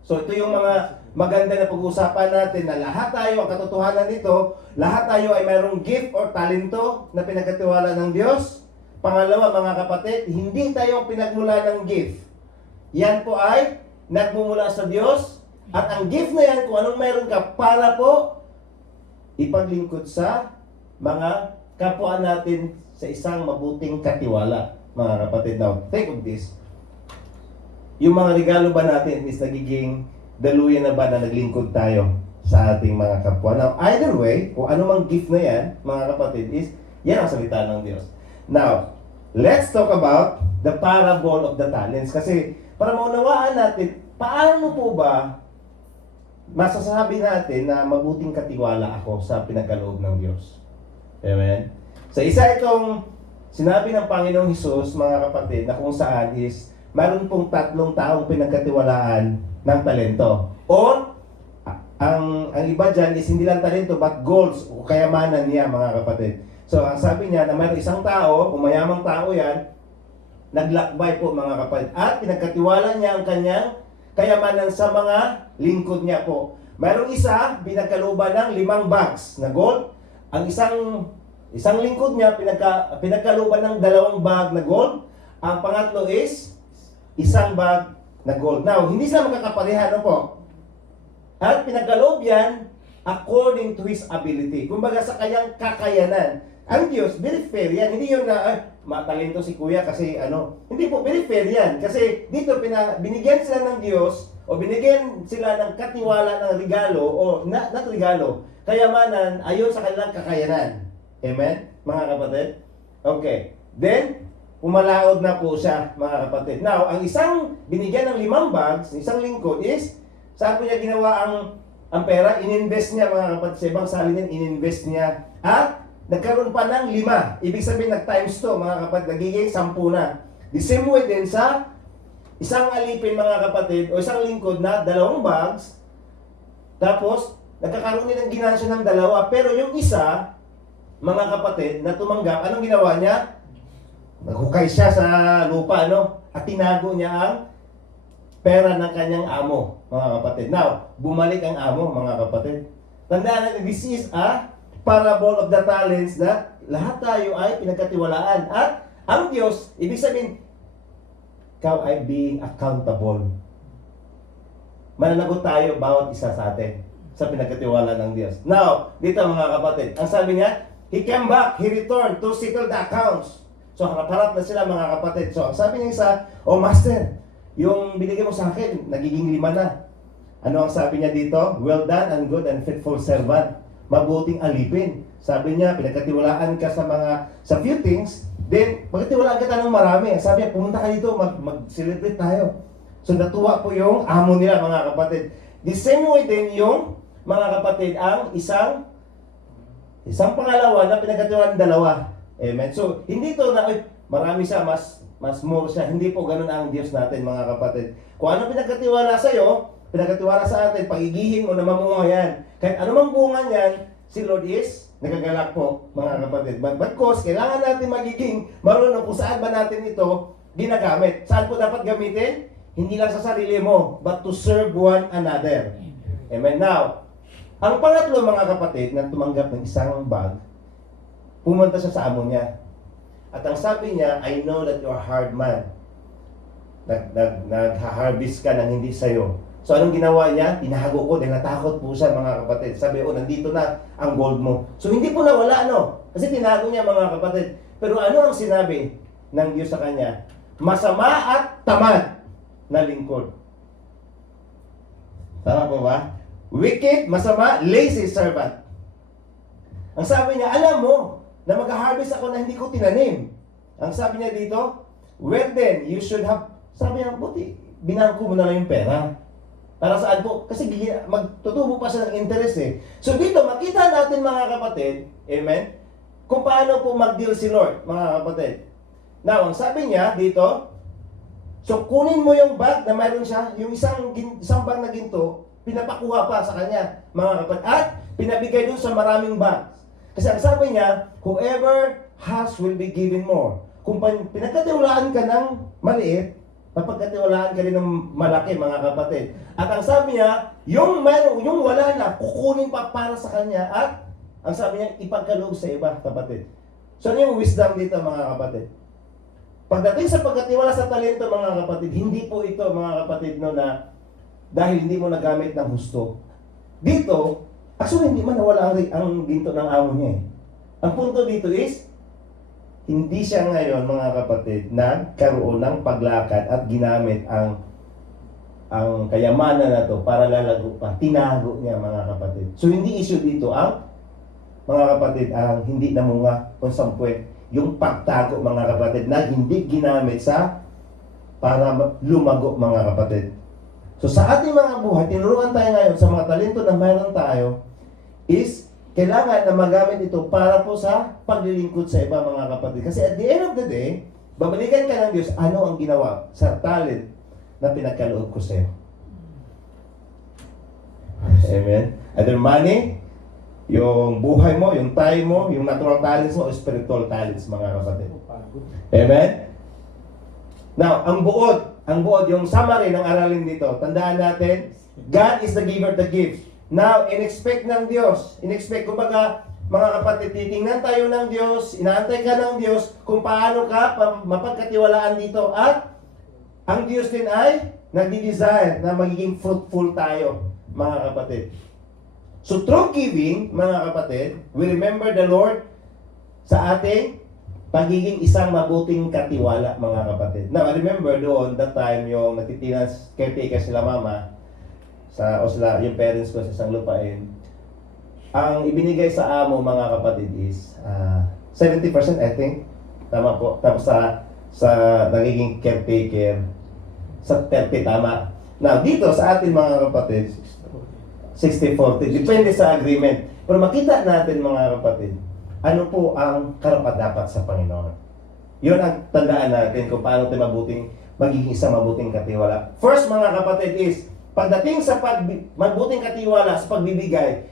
So ito yung mga maganda na pag-uusapan natin na lahat tayo, ang katotohanan nito, lahat tayo ay mayroong gift or talento na pinagkatiwala ng Diyos. Pangalawa, mga kapatid, hindi tayo pinagmula ng gift. Yan po ay nagmumula sa Diyos. At ang gift na yan, kung anong meron ka, para po ipaglingkod sa mga kapwa natin sa isang mabuting katiwala, mga kapatid. Now, think of this. Yung mga regalo ba natin is nagiging daluyan na ba na naglingkod tayo sa ating mga kapwa? Now, either way, kung ano mang gift na yan, mga kapatid, is yan ang salita ng Diyos. Now, let's talk about the parable of the talents. Kasi, para maunawaan natin, paano po ba masasabi natin na mabuting katiwala ako sa pinagkaloob ng Diyos? Amen? Sa isa itong sinabi ng Panginoong Hesus, mga kapatid, na kung saan is mayroon pong 3 taong pinagkatiwalaan ng talento. Or, ang iba dyan is hindi lang talento but goals o kayamanan niya, mga kapatid. So, ang sabi niya na mayroon isang tao, kung mayamang tao yan, naglakbay po, mga kapatid. At pinagkatiwala niya ang kanyang kayamanan sa mga lingkod niya po. Mayroong isa, pinagkaluban ng 5 bags na gold. Ang isang lingkod niya, pinagkaluban ng 2 bag na gold. Ang pangatlo is 1 bag na gold. Now, hindi sila magkakapareha, no po? At pinagkaloob yan according to his ability. Kumbaga sa kanyang kakayanan. Ang Diyos, very fair yan. Hindi yun na, matalento si kuya kasi Hindi po, very fair yan. Kasi dito, binigyan sila ng Diyos o binigyan sila ng katiwala ng regalo o not regalo, kayamanan ayon sa kanilang kakayanan. Amen? Mga kapatid? Okay. Then, pumalaod na po siya, mga kapatid. Now, ang isang binigyan ng 5 bags, isang lingkod is, saan po niya ginawa ang pera? Ininvest niya, mga kapatid. Sa ibang salin niya, ininvest niya. At nagkaroon pa ng 5. Ibig sabihin, nag-times to, mga kapatid. Nagiging 10 na. The same way din sa isang alipin, mga kapatid, o isang lingkod na 2 bags. Tapos, nagkakaroon din ng ginansya ng 2. Pero yung isa, mga kapatid, na tumanggap, anong ginawa niya? Naghukay siya sa lupa, at tinago niya ang pera ng kanyang amo, mga kapatid. Now, bumalik ang amo, mga kapatid. Tandaan natin, this is a parable of the talents na lahat tayo ay pinagkatiwalaan. At ang Diyos, ibig sabihin, ikaw ay being accountable. Mananagot tayo bawat isa sa atin sa pinagkatiwala ng Diyos. Now, dito mga kapatid, ang sabi niya, he came back, he returned to settle the accounts. So, harap-harap na sila, mga kapatid. So, ang sabi niya isa, Master, yung binigay mo sa akin, nagiging 5 na. Ano ang sabi niya dito? Well done and good and faithful servant. Mabuting alipin. Sabi niya, pinagkatiwalaan ka sa few things, then, pagkatiwalaan kita ng marami. Sabi niya, pumunta ka dito, mag-celebrate tayo. So, natuwa po yung amo nila, mga kapatid. The same way din yung, mga kapatid, ang isang pangalawa na pinagkatiwalaan 2. Amen. So, hindi to na, marami siya, mas more siya. Hindi po ganun ang Diyos natin, mga kapatid. Kung ano pinagkatiwala sa'yo, pinagkatiwala sa atin, pagigihin mo na mamunga yan. Kahit anumang bunga niyan, si Lord is nagagalak po, mga kapatid. But because, kailangan natin magiging marunong kung saan ba natin ito ginagamit. Saan po dapat gamitin? Hindi lang sa sarili mo, but to serve one another. Amen. Now, ang pangatlo, mga kapatid, na tumanggap ng 1 bag, pumunta siya sa amo niya. At ang sabi niya, I know that you're a hard man. Nag-harvest ka ng hindi sa'yo. So anong ginawa niya? Tinago ko dahil natakot po siya, mga kapatid. Sabi, nandito na ang gold mo. So hindi po nawala, Kasi tinago niya, mga kapatid. Pero ano ang sinabi ng Diyos sa kanya? Masama at tamad na lingkod. Tama po ba? Wicked, masama, lazy servant. Ang sabi niya, alam mo, na mag-harvest ako na hindi ko tinanim. Ang sabi niya dito, well then, you should have, sabi niya, buti, binangko mo na lang yung pera. Para saan po? Kasi magtutubo pa siya ng interest eh. So dito, makita natin mga kapatid, amen, kung paano po mag-deal si Lord, mga kapatid. Now, ang sabi niya dito, so kunin mo yung bag na mayroon siya, yung isang bag na ginto, pinapakuha pa sa kanya, mga kapatid. At pinabigay doon sa maraming bags. Kasi ang sabi niya, whoever has will be given more. Kung pinagkatiwalaan ka ng maliit, papagkatiwalaan ka rin ng malaki, mga kapatid. At ang sabi niya, yung wala na, kukunin pa para sa kanya. At ang sabi niya, ipagkaloob sa iba, kapatid. So ano yung wisdom dito, mga kapatid? Pagdating sa pagkatiwala sa talento, mga kapatid, hindi po ito, mga kapatid, no, na dahil hindi mo nagamit ng husto. Dito, actually, hindi man nawala ang ginto ng amo niya eh. Ang punto dito is, hindi siya ngayon, mga kapatid, nagkaroon ng paglakad at ginamit ang kayamanan na to para lalago pa. Tinago niya, mga kapatid. So, hindi issue dito ang, mga kapatid, ang hindi namunga kung saan puwet. Yung pagtago, mga kapatid, na hindi ginamit para lumago, mga kapatid. So, sa ating mga buhay, tinuruan tayo ngayon sa mga talento na mayroon tayo is kailangan na magamit ito para po sa paglilingkod sa iba, mga kapatid. Kasi at the end of the day, babalikan ka ng Diyos, ano ang ginawa sa talent na pinagkaloob ko sa iyo. Amen? Either money, yung buhay mo, yung time mo, yung natural talents mo, o spiritual talents, mga kapatid. Amen? Now, ang buod, yung summary ng aralin dito, tandaan natin, God is the giver of the gift. Now, in-expect ng Diyos, kumbaga, mga kapatid, titingnan tayo ng Diyos, inaantay ka ng Diyos kung paano ka mapagkatiwalaan dito. At ang Diyos din ay nagdi-desire na magiging fruitful tayo, mga kapatid. So, through giving, mga kapatid, we remember the Lord sa ating pagiging isang mabuting katiwala, mga kapatid. Now, I remember doon, that time, yung natitinas, caretaker sila mama, yung parents ko sa isang lupain, ang ibinigay sa amo, mga kapatid, is 70%, I think. Tama po. Tapos sa nagiging caretaker, sa 30, tama. Now, dito sa atin, mga kapatid, 60-40. Depende sa agreement. Pero makita natin, mga kapatid, ano po ang karapat-dapat sa Panginoon. Yun ang tandaan natin kung paano tayo magiging isang mabuting katiwala. First, mga kapatid, is pagdating sa mabuting katiwala sa pagbibigay,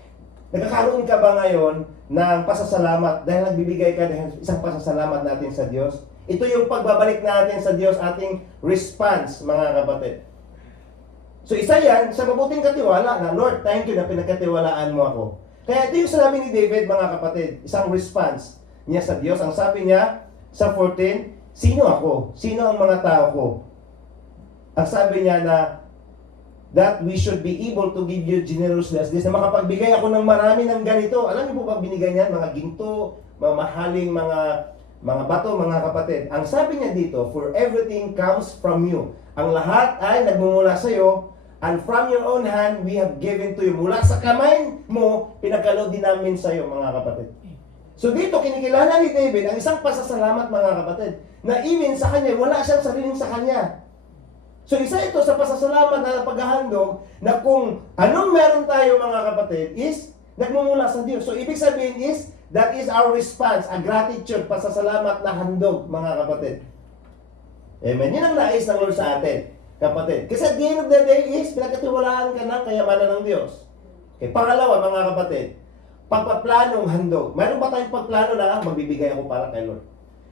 nagkakaroon ka ba ngayon ng pasasalamat dahil nagbibigay ka dahil isang pasasalamat natin sa Diyos? Ito yung pagbabalik natin sa Diyos, ating response, mga kapatid. So isa yan sa mabuting katiwala na, Lord, thank you na pinagkatiwalaan mo ako. Kaya ito yung sinabi ni David, mga kapatid, isang response niya sa Diyos. Ang sabi niya sa 14, sino ako? Sino ang mga tao ko? Ang sabi niya na, that we should be able to give you generously as this, na makapagbigay ako ng marami ng ganito. Alam niyo po ba binigay niya? Mga ginto, mamahaling mga bato, mga kapatid. Ang sabi niya dito, for everything comes from you. Ang lahat ay nagmumula sa iyo, and from your own hand, we have given to you. Mula sa kamay mo, pinagkaloob din namin sa iyo, mga kapatid. So dito, kinikilala ni David ang isang pasasalamat, mga kapatid, na even sa kanya, wala siyang sariling sa kanya. So isa ito sa pasasalamat na paghahandog na kung anong meron tayo, mga kapatid, is nagmumula sa Diyos. So ibig sabihin is, that is our response, a gratitude, pasasalamat na handog, mga kapatid. Amen. Yun ang nais ng Lord sa atin, kapatid. Kasi at the end of the day is, pinagkatiwalaan ka ng kayamanan ng Diyos. Okay, pangalawa, mga kapatid, pagpaplanong handog. Mayroon ba tayong pagplano na magbibigay ako para kay Lord?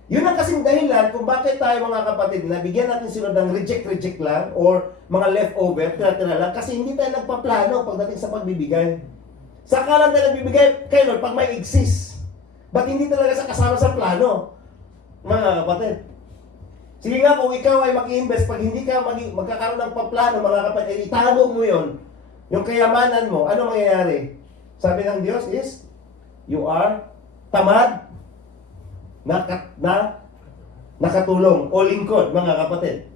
Yun ang kasing dahilan kung bakit tayo, mga kapatid, nabigyan natin sila ng reject lang or mga leftover, tira-tira lang, kasi hindi tayo nagpaplano pagdating sa pagbibigay. Saka lang tayo nagbibigay kay Lord pag may exist. Ba't hindi talaga sa kasama sa plano? Mga kapatid. Sige nga, kung ikaw ay mag-invest, pag hindi ka magkakaroon ng paplano, mga kapatid, itago mo yun, yung kayamanan mo, ano mangyayari? Sabi ng Diyos is, you are tamad, nakatulong o lingkod, mga kapatid.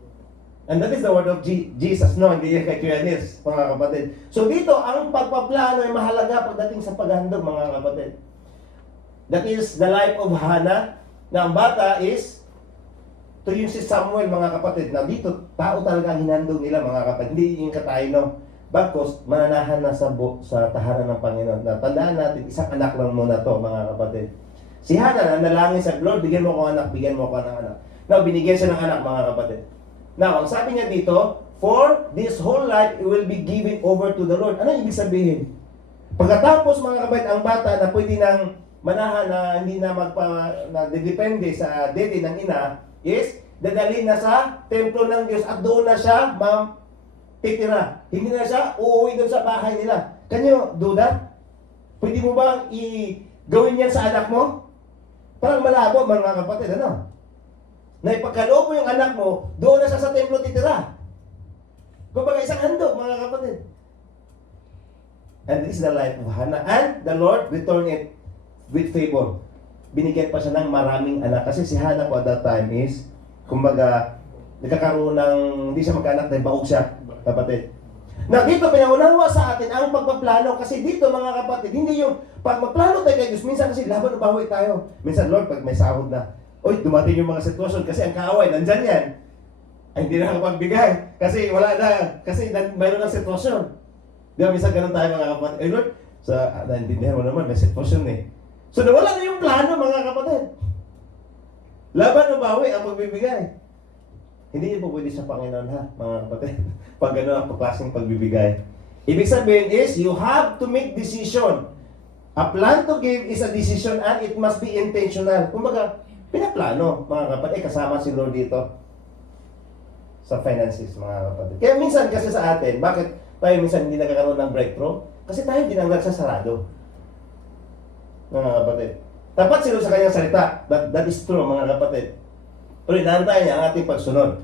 And that is the word of Jesus, no? Hindi yan kay Kuya Nils, mga kapatid. So dito, ang pagpaplano ay mahalaga pagdating sa paghandog, mga kapatid. That is the life of Hannah, na ang bata is, ito yung si Samuel, mga kapatid. Na dito, tao talaga ang hinandog nila, mga kapatid. Hindi yung katayo, no? Bagkos, mananahan na sa tahanan ng Panginoon. Na tandaan natin, isang anak lang muna to, mga kapatid. Si Hannah, nanalangin sa Lord, bigyan mo ko anak, bigyan mo ko ng anak. Now, binigyan siya ng anak, mga kapatid. Now, ang sabi niya dito, for this whole life, it will be given over to the Lord. Ano ibig sabihin? Pagkatapos, mga kapatid, ang bata na pwede nang manahan na hindi na depende sa dede ng ina, is dadalhin na sa templo ng Diyos at doon na siya titira. Hindi na siya uuwi doon sa bahay nila. Can you do that? Pwede mo bang gawin yan sa anak mo? Parang malabo, mga kapatid, ano? Na ipagkaloob mo yung anak mo, doon na siya sa templo titira. Kumbaga isang handog, mga kapatid. And this is the life of Hannah. And the Lord returned it with favor. Binigyan pa siya ng maraming anak. Kasi si Hannah po at that time is, kumbaga, nagkakaroon ng, hindi siya magkaanak dahil baog siya, kapatid. Na dito, pinaunawa sa atin ang pagpaplano. Kasi dito, mga kapatid, hindi yung, pag magplano tayo kay Diyos, minsan kasi laban o bawi tayo. Minsan, Lord, pag may sahod na, uy, dumating yung mga sitwasyon kasi ang kaaway, nandyan yan. Ay, hindi na ako pagbigay. Kasi wala na, kasi mayroon ng sitwasyon. Di ba, minsan ganun tayo, mga kapatid. Eh, Lord, naintindihan mo naman, may sitwasyon eh. So, nawala na yung plano, mga kapatid. Laban o bawi ang pagbibigay. Hindi po pwede sa Panginoon, ha, mga kapatid. Pag gano'n ang klaseng pagbibigay. Ibig sabihin is, you have to make decision. A plan to give is a decision and it must be intentional. Kumbaga, pinaplano, mga kapatid. Kasama si Lord dito sa finances, mga kapatid. Kaya minsan kasi sa atin, bakit tayo minsan hindi nagkakaroon ng breakthrough? Kasi tayo hindi nang nagsasarado. Mga kapatid. Tapat sila sa kanyang salita. That is true, mga kapatid. Pero inaantay niya ang ating pagsunod.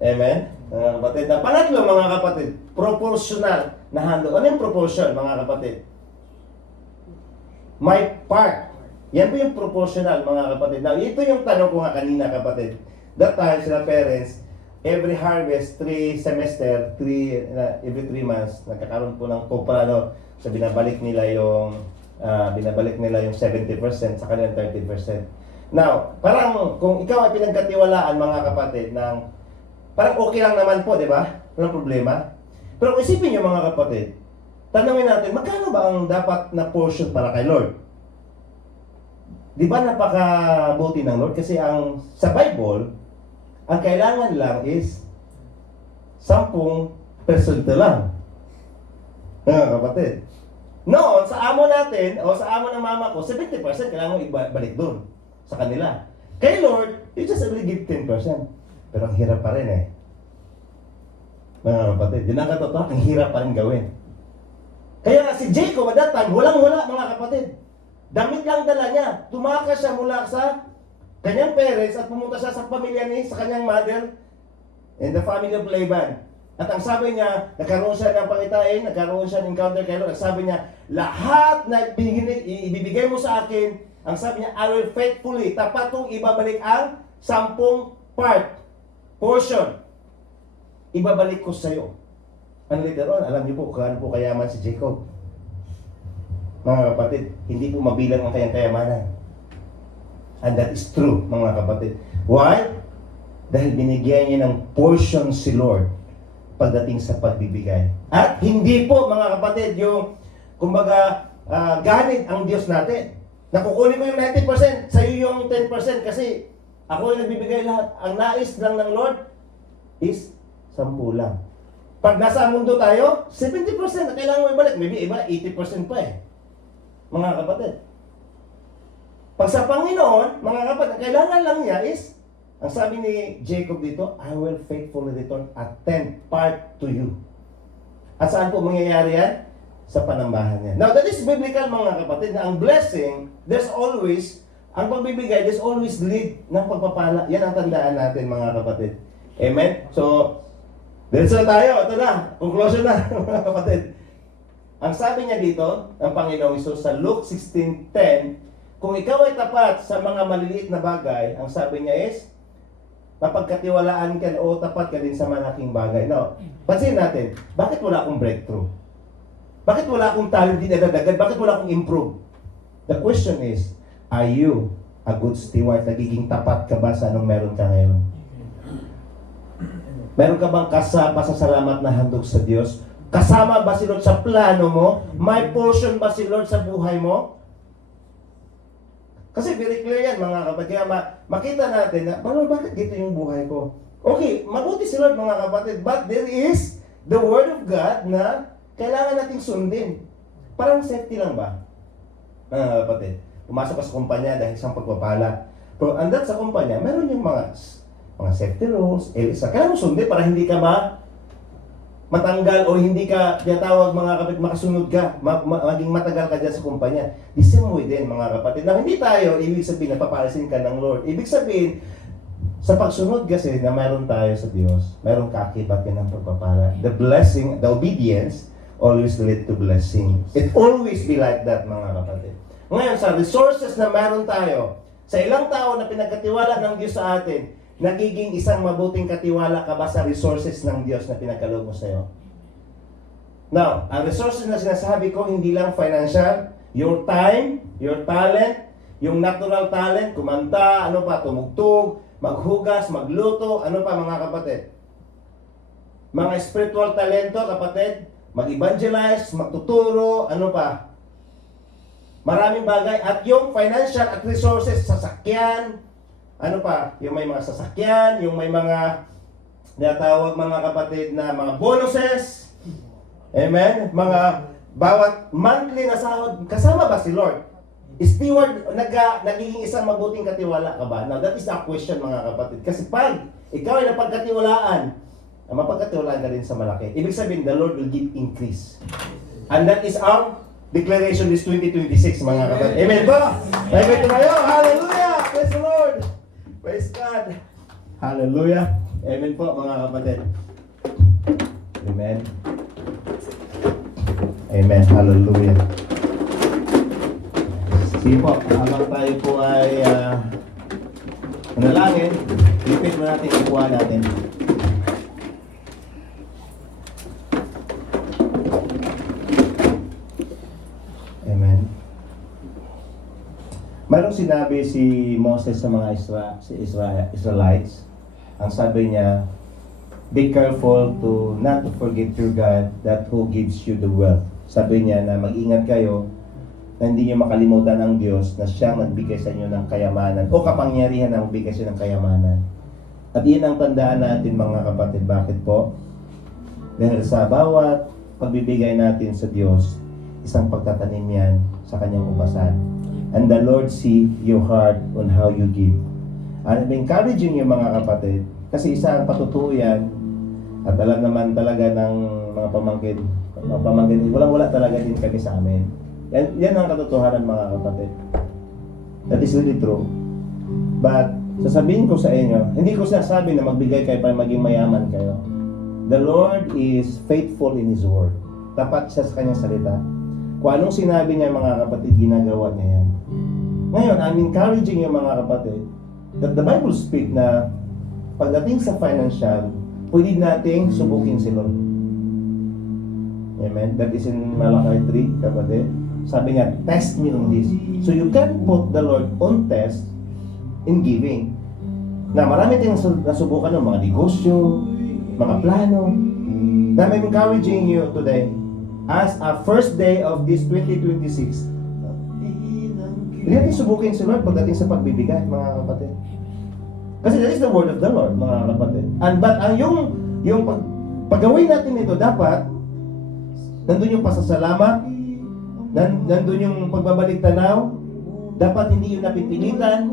Amen? Mga kapatid. Na pangatlo, mga kapatid, proportional na handog. Ano yung proportion, mga kapatid? My part. Yan po yung proportional, mga kapatid. Now, ito yung tanong ko nga kanina, kapatid. That time, sila parents, every harvest, 3 semester, every 3 months, nagkakaroon po ng kumpara, so binabalik nila yung 70% sa kanilang 30%. Now, parang kung ikaw ay pinagkatiwalaan, mga kapatid, ng parang okay lang naman po, di ba? Walang problema. Pero kung isipin niyo, mga kapatid, tanungin natin, magkano ba ang dapat na portion para kay Lord? Di ba napakabuti ng Lord? Kasi sa Bible, ang kailangan lang is 10% lang. Mga kapatid. Noon, sa amo natin, o sa amo ng mama ko, 70% kailangan mo ibalik doon sa kanila. Kay Lord, you just only give 10%. Pero ang hirap pa rin eh. Mga kapatid, yun ang katotohanan, ang hirap pa rin gawin. Kaya nga si Jacob at that time, walang-wala, mga kapatid. Damit lang dala niya. Tumakas siya mula sa kanyang parents at pumunta siya sa pamilya sa kanyang mother and the family of Laban. At ang sabi niya, nagkaroon siya ng pangitain, nagkaroon siya ng encounter kay Lord. Ang sabi niya, lahat na ibibigay mo sa akin, ang sabi niya, I will faithfully, tapat kong ibabalik ang 10 portion. Ibabalik ko sa iyo. Ano later on, alam niyo po, kung po kayaman si Jacob. Mga kapatid, hindi po mabilang ang kanyang kayamanan. And that is true, mga kapatid. Why? Dahil binigyan niya ng portion si Lord pagdating sa pagbibigay. At hindi po, mga kapatid, yung, kumbaga, ganit ang Diyos natin. Nakukunin ko yung 90%, sa'yo yung 10% kasi ako yung nagbibigay lahat. Ang nais lang ng Lord is 10 lang. Pag nasa mundo tayo, 70% na kailangan mo ibalik. Maybe iba, 80% pa eh. Mga kapatid. Pag sa Panginoon, mga kapatid, kailangan lang niya is, ang sabi ni Jacob dito, I will faithfully return a 10th part to you. At saan po mangyayari yan? Sa panambahan niya. Now, that is biblical, mga kapatid, na ang blessing, there's always, ang pagbibigay, there's always lead ng pagpapala. Yan ang tandaan natin, mga kapatid. Amen? So, diretso na tayo. Ito na. Conclusion na, mga kapatid. Ang sabi niya dito, ang Panginoong Isus, sa Luke 16:10, kung ikaw ay tapat sa mga maliliit na bagay, ang sabi niya is, mapagkatiwalaan ka o tapat ka din sa malaking bagay. Now, pansin natin, bakit wala akong breakthrough? Bakit wala akong talent din nadadagad? Bakit wala akong improve? The question is, are you a good steward? Nagiging tapat ka ba sa anong meron ka ngayon? Meron ka bang pasasalamat na handog sa Diyos? Kasama ba si Lord sa plano mo? May portion ba si Lord sa buhay mo? Kasi very clear yan mga kapatid. Kaya makita natin na, bakit dito yung buhay ko? Okay, mabuti si Lord mga kapatid. But there is the Word of God na kailangan nating sundin. Parang safety lang ba? Mga kapatid. Pumasok ka sa kumpanya dahil isang pagpapala. Pero andat sa kumpanya, meron yung mga safety rules, kailangan mo sundin para hindi ka matanggal o hindi ka tinatawag mga kapatid, makasunod ka, maging matagal ka dyan sa kumpanya. The same way din mga kapatid. Na hindi tayo, ibig sabihin, napapalisin ka ng Lord. Ibig sabihin, sa pagsunod kasi na mayroon tayo sa Diyos, mayroon kaakibat yan ng pagpapala. The blessing, the obedience, always lead to blessing. It always be like that mga kapatid. Ngayon, sa resources na mayroon tayo, sa ilang tao na pinagkatiwala ng Diyos sa atin, nagiging isang mabuting katiwala ka ba sa resources ng Diyos na pinagkaloob mo sa iyo? Now, ang resources na sinasabi ko, hindi lang financial, your time, your talent, yung natural talent, kumanta, tumugtog, maghugas, magluto, ano pa mga kapatid? Mga spiritual talento, kapatid, mag-evangelize, magtuturo, ano pa? Maraming bagay. At yung financial at resources, sasakyan, ano pa? Yung may mga sasakyan, yung may mga natawag mga kapatid na mga bonuses. Amen? Mga bawat monthly na sahod, kasama ba si Lord? Steward, nagiging isang mabuting katiwala ka ba? Now, that is a question mga kapatid. Kasi pag ikaw ay napagkatiwalaan, mapagkatiwalaan ka rin sa malaki. Ibig sabihin, the Lord will give increase. And that is our declaration this 2026 mga kapatid. Amen po? Amen tayo. Hallelujah! Praise the Lord! Praise God! Hallelujah! Amen po mga kapatid. Amen. Amen. Hallelujah. Sige po, habang tayo po ay manalangin, lipit mo natin, ikuha natin. Amen. Mayroong sinabi si Moses sa mga Israelites. Ang sabi niya, be careful to not to forget your God that who gives you the wealth. Sabi niya na mag-ingat kayo na hindi niyo makalimutan ang Diyos na siyang nagbigay sa inyo ng kayamanan o kapangyarihan na magbigay sa inyo ng kayamanan. At iyan ang tandaan natin mga kapatid. Bakit po? Dahil sa bawat pagbibigay natin sa Diyos, isang pagtatanim yan sa kanyang ubasan. And the Lord see your heart on how you give. And I'm encouraging you mga kapatid, kasi isa ang patutuo yan, at alam naman talaga ng mga pamangkin, walang-wala talaga din kami sa amin. Yan ang katotohanan mga kapatid. That is really true. But, sasabihin ko sa inyo, hindi ko sinasabi na magbigay kayo para maging mayaman kayo. The Lord is faithful in His word. Tapat siya sa kanyang salita. Kung anong sinabi niya mga kapatid, ginagawa niya yan. Ngayon, I'm encouraging you mga kapatid, that the Bible speak na pagdating sa financial, pwede nating subukin si Lord. Amen? That is in Malachi 3, kapatid. Sabi niya, test me on this. So you can put the Lord on test in giving. Na marami tayong nasubukan ng mga negosyo, mga plano. Na I'm encouraging you today, as a first day of this 2026, hindi natin subukin si Lord pagdating sa pagbibigay, mga kapatid. Kasi that is the word of the Lord, mga kapatid. But yung paggawin natin ito, dapat nandun yung pasasalamat, nandun yung pagbabalik tanaw, dapat hindi yung napipilitan,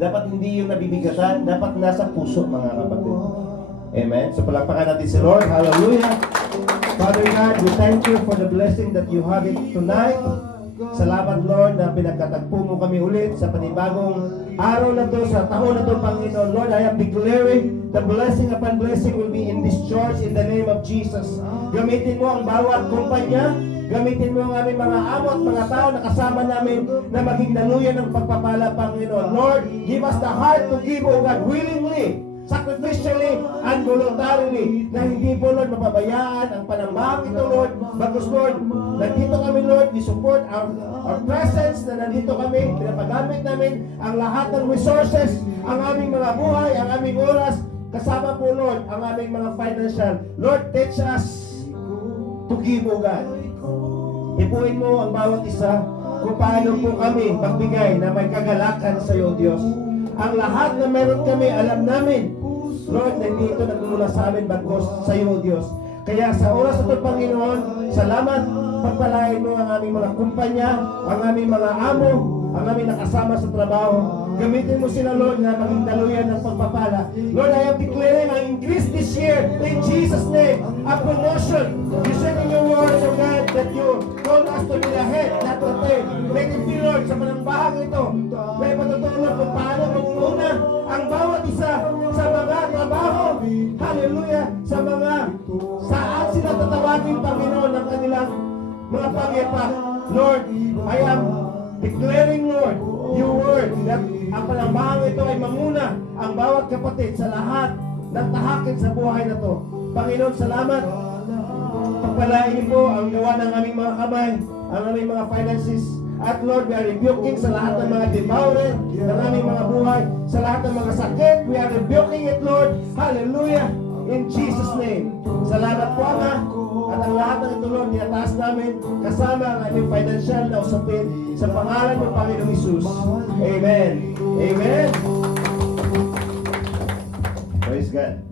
dapat hindi yung nabibigatan, dapat nasa puso mga kapatid. Amen? So palakpakan natin si Lord. Hallelujah! Father God, we thank you for the blessing that you have it tonight. Salamat Lord na pinagkatagpo mo kami ulit sa panibagong araw na to, sa taon na to, Panginoon. Lord, I am declaring the blessing upon blessing will be in this church in the name of Jesus. Gamitin mo ang bawat kumpanya, gamitin mo ang aming mga amo at mga tao na kasama namin na maging daluyan ng pagpapala, Panginoon. Lord, give us the heart to give, O God, willingly, sacrificially, and voluntarily, na hindi po, Lord, mapabayaan ang panambahang ito, Lord. Bagos, Lord, nandito kami, Lord, we support our presence na nandito kami, pinapagamit namin ang lahat ng resources, ang aming mga buhay, ang aming oras, Kasama po, Lord, ang aming mga financial. Lord, teach us to give, O God. Ipuin mo ang bawat isa kung paano po kami magbigay na may kagalakan sa iyo, Diyos. Ang lahat na meron kami, alam namin, Lord, na hindi ito nagmumula sa amin, bagkos sa iyo, Diyos. Kaya sa oras ito, Panginoon, salamat, pagpalain mo ang aming mga kumpanya, ang aming mga amo, ang aming nakasama sa trabaho. Gamitin mo sila, Lord, na maging daluyan ng pagpapala. Lord, I am declaring an increase this year in Jesus' name, a promotion. You said in your words, O God, that you told us to be the head, not the tail. Let it be, Lord, sa panambahang ito. May patutulog kung paano magmuna ang bawat isa sa mga trabaho. Hallelujah! Sa mga saan sila tatawagin, Panginoon, ng kanilang mga pangyapa. Lord, I am declaring, Lord, your word that ang panambahang ito ay mamuna ang bawat kapatid sa lahat ng tahakin sa buhay na to. Panginoon, salamat. Pagpalain niyo po ang gawa ng aming mga kamay, ang aming mga finances. At Lord, we are rebuking sa lahat ng mga devourer ng aming mga buhay, sa lahat ng mga sakit. We are rebuking it, Lord. Hallelujah. In Jesus' name. Salamat po, Ama. At ang lahat ng ito, Lord, niyataas namin kasama ang aming financial na usapin sa pangalan ng Panginoong Hesus. Amen. Amen. Praise God.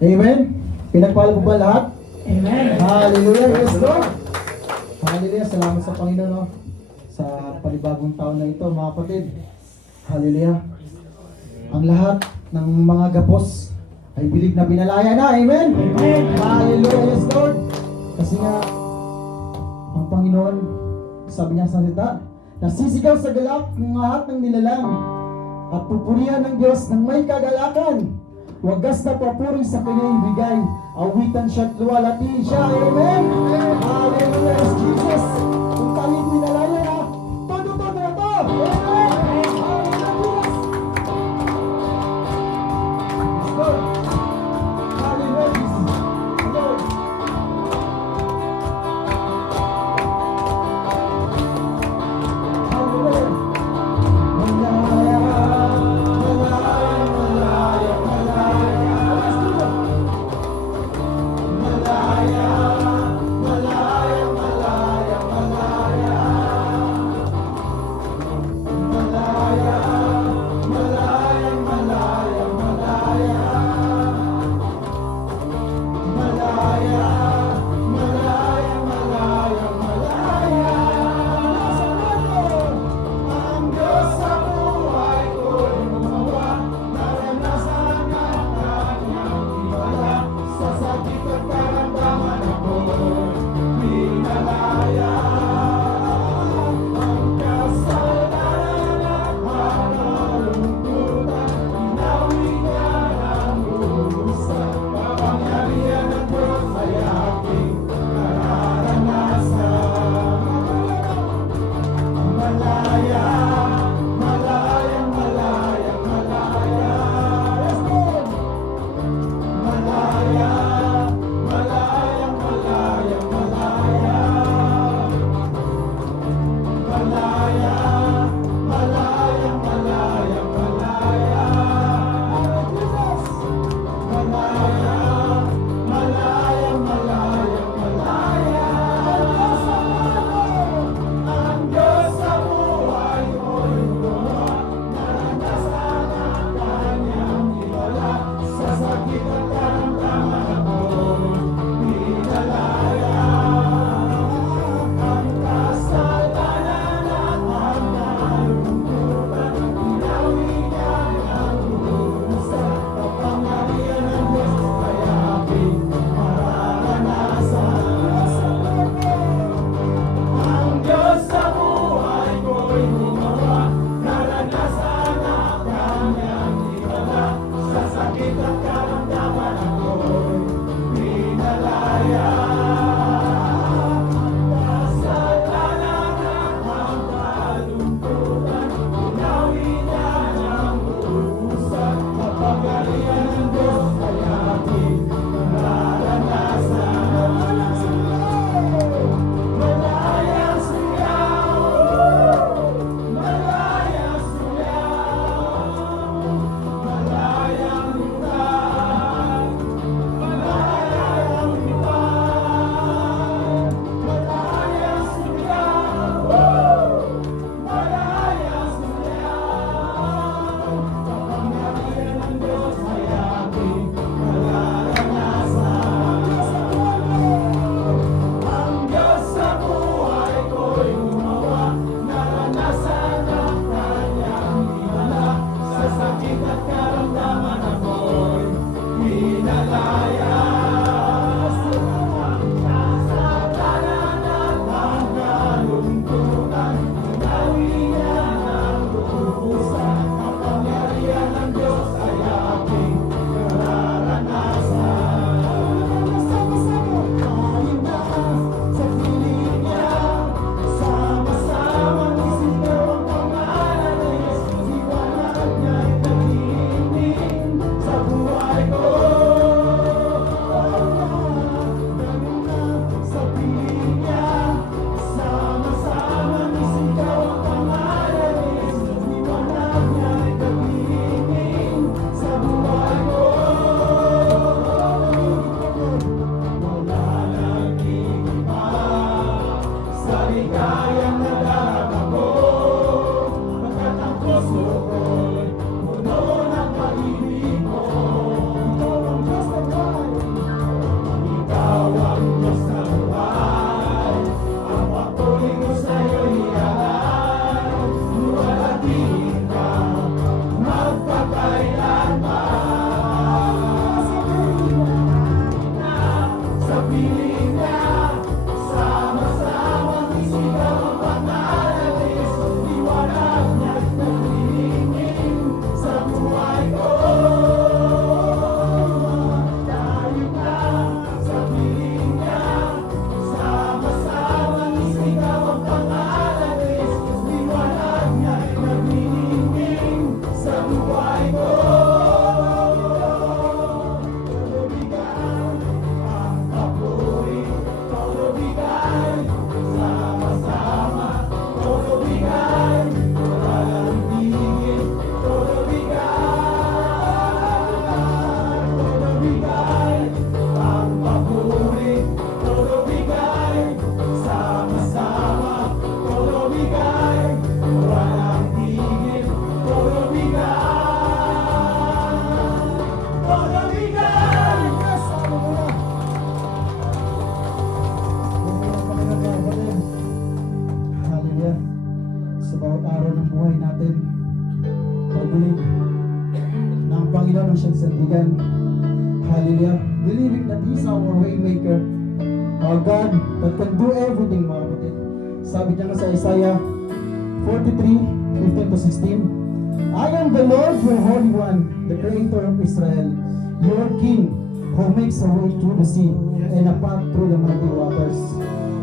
Amen. Pinagpala po ba lahat? Amen. Hallelujah. Yes, Lord. Hallelujah. Salamat sa Panginoon, no? Sa panibagong taon na ito, mga kapatid. Hallelujah. Ang lahat ng mga gapos ay bilib na pinalaya na. Amen. Amen. Hallelujah. Yes, Lord. Kasi nga, ang Panginoon, sabi niya sa salita, nasisigaw sa galak ng lahat ng nilalang at pupurihan ng Diyos ng may kagalakan. Wagas na papuri sa kanyang ibigay. Awitan siya at luwalati siya. Amen. Hallelujah. Yes, Jesus. Kung tayo pinalaya na, todo na to. Amen. Hallelujah. Yes, Lord. Hallelujah. Jesus. Lord. Hallelujah. Malaya, malaya, malaya, malaya. Yes, Lord. Malaya, malaya, malaya, malaya. kaibigan. Hallelujah. Believing that He's our way maker. Our God that can do everything, mga kapatid. Sabi niya nga sa Isaiah 43:15-16, I am the Lord, your Holy One, the Creator of Israel, your King, who makes a way through the sea and a path through the mighty waters.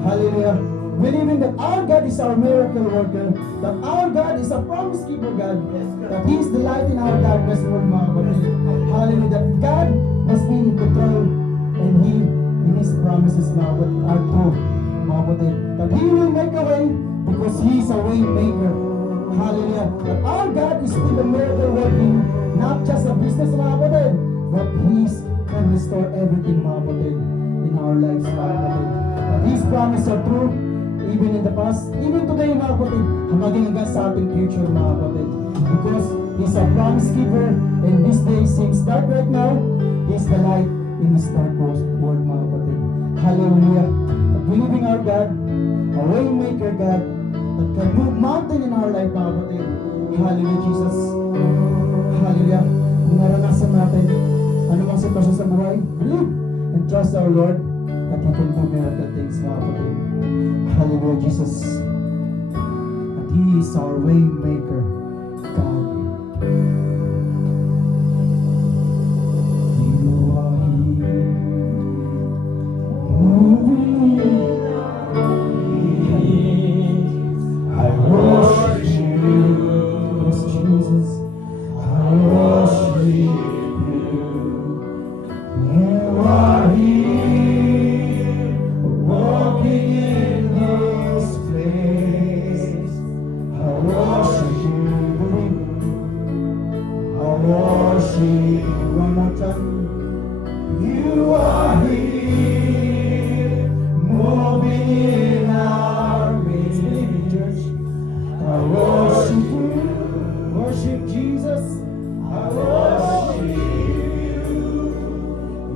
Hallelujah. Believing that our God is our miracle worker, that our God is a promise keeper God, that He is the light in our darkness world, mga kapatid. Hallelujah. That God must be in control and He in His promises, mga kapatid, are true, mga kapatid. That He will make a way because He is a way maker. Hallelujah. That our God is still a miracle working, not just a business, mga kapatid, but He can restore everything, mga kapatid, in our lives, mga kapatid. That His promises are true, even in the past, even today, mga kapatid, maging hanggang sa ating future, mga kapatid. Because He's a promise keeper, and this day seems dark right now, He's the light in this dark world, mga kapatid. Hallelujah. That believing our God, a way maker God, that can move mountain in our life, mga kapatid. Hallelujah, Jesus. Hallelujah. Kung naranasan natin, ano mang sitwasyon sa buhay, believe and trust our Lord that He can do miracle things, mga kapatid. Hallelujah, Jesus. That He is our way maker, God. You are here, moving in. I worship you, yes, Jesus. I worship you. You are here, walking in this place. I worship you. I worship you. One more time. You are here, moving in our midst, church. I worship you, worship Jesus. I worship you.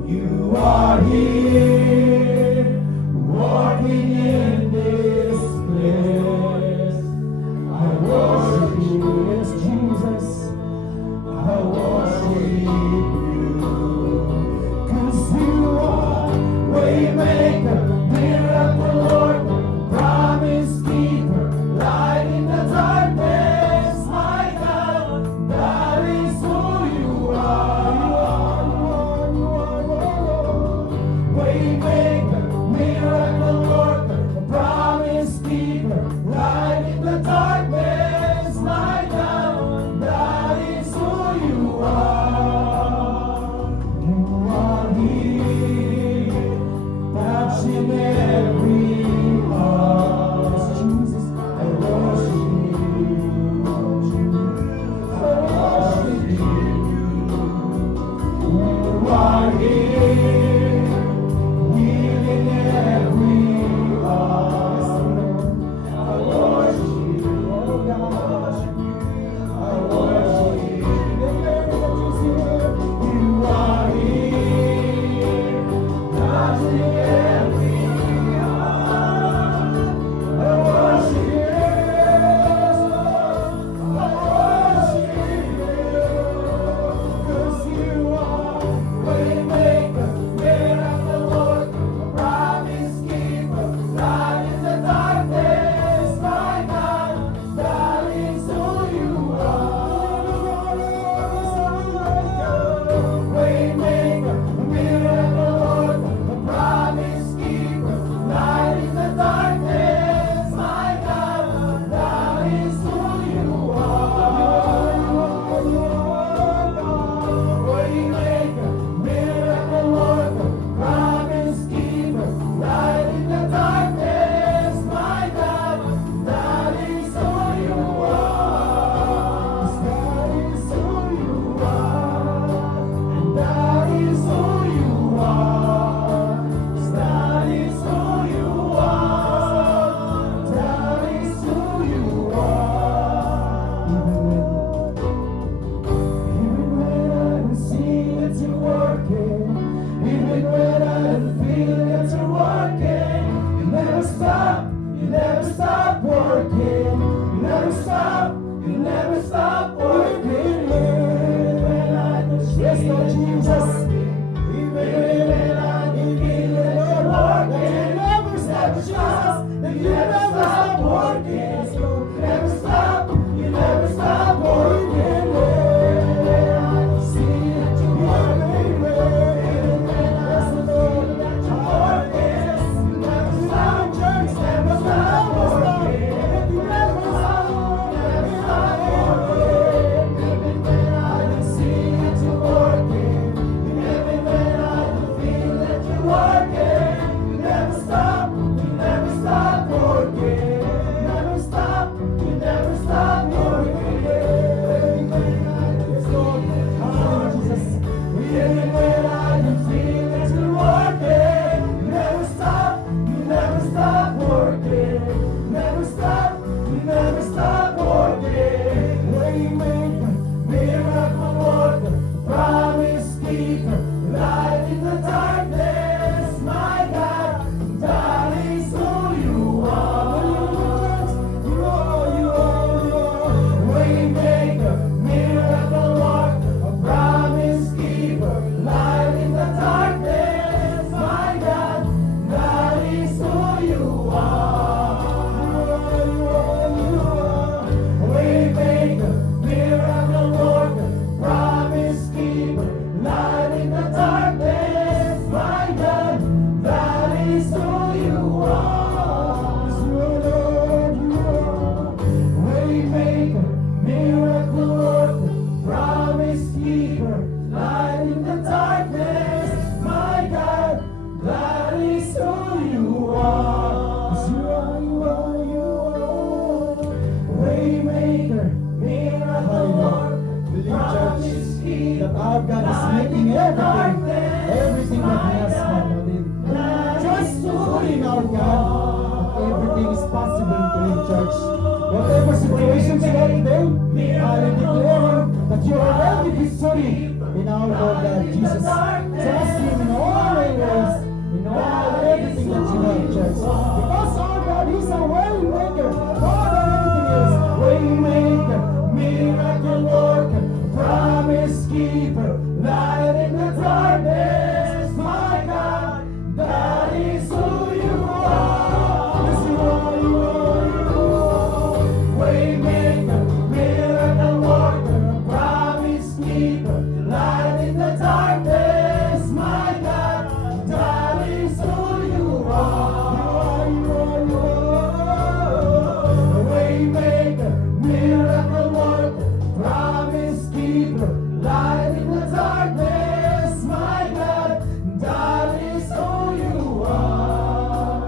You are here, walking in this place. I worship you, yes, Jesus. I worship you. 'Cause you are waymaker, miracle worker, promise keeper, light in the darkness, my God, that is who you are. Waymaker, miracle worker, promise keeper, light in the darkness, my God, that is who you are. You are here, touching every heart. Jesus, I worship you. I worship you. You are here, healing every church. Whatever situations you are today, I declare that you are already victory in our Lord God Jesus. Trust Him in all your ways, in all everything that you have, church. Because our God is a way maker, more than anything else. Way maker, miracle worker, promise keeper, light in the darkness. My God, that is who you are. Yes, you are, you are, you are. Waymaker, miracle worker, promise keeper, light in the darkness. My God, that is who you are. You are, you are. Waymaker, miracle worker, promise keeper, light in the darkness. My God, that is who you are.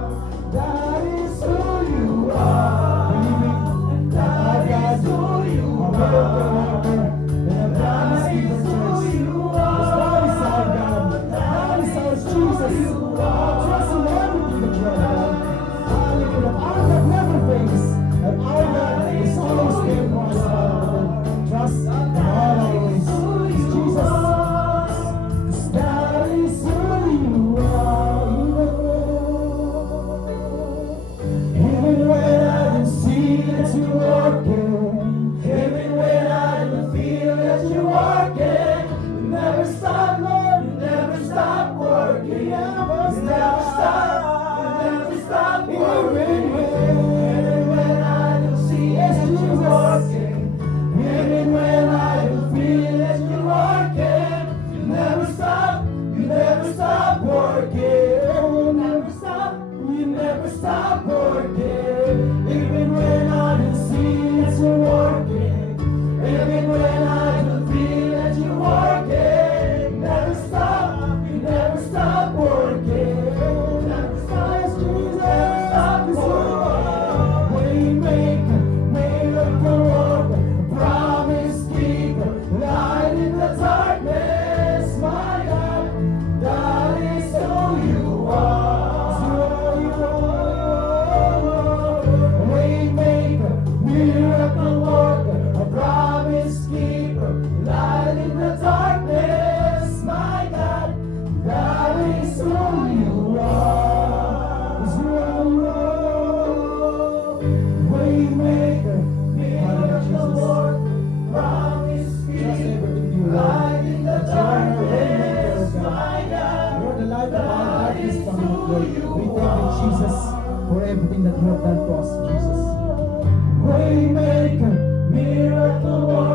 That is who you are. Believing that God is who you are. And that is who you are. That is our God. That is our Jesus. Trust in everything that you have done. Hallelujah. Our God never fails. And our God is always there for us. Hallelujah. Trust in all our ways. Jesus. That is who you are. Even when I don't see that you're working, even when I don't feel that you're working, you never stop, Lord, you never stop working, you never stop working. Even when I don't see that you're working, even when I don't feel that you're working, you never stop working, you never stop working. Even when I don't see that you're working, even when I don't feel that you're working, you never stop working. Never stop, Jesus, never stop working. Waymaker, miracle worker, promise keeper, light in the darkness. My God, that is who you are. Waymaker, miracle worker, a promise keeper, light in the darkness. My God, that is who you are. Is who you are. Waymaker, miracle worker, promise keeper, light in the darkness. My God, you're the light of our darkness, Lord. We thank you, Jesus, for everything that you have done for us, Jesus. Waymaker, miracle worker.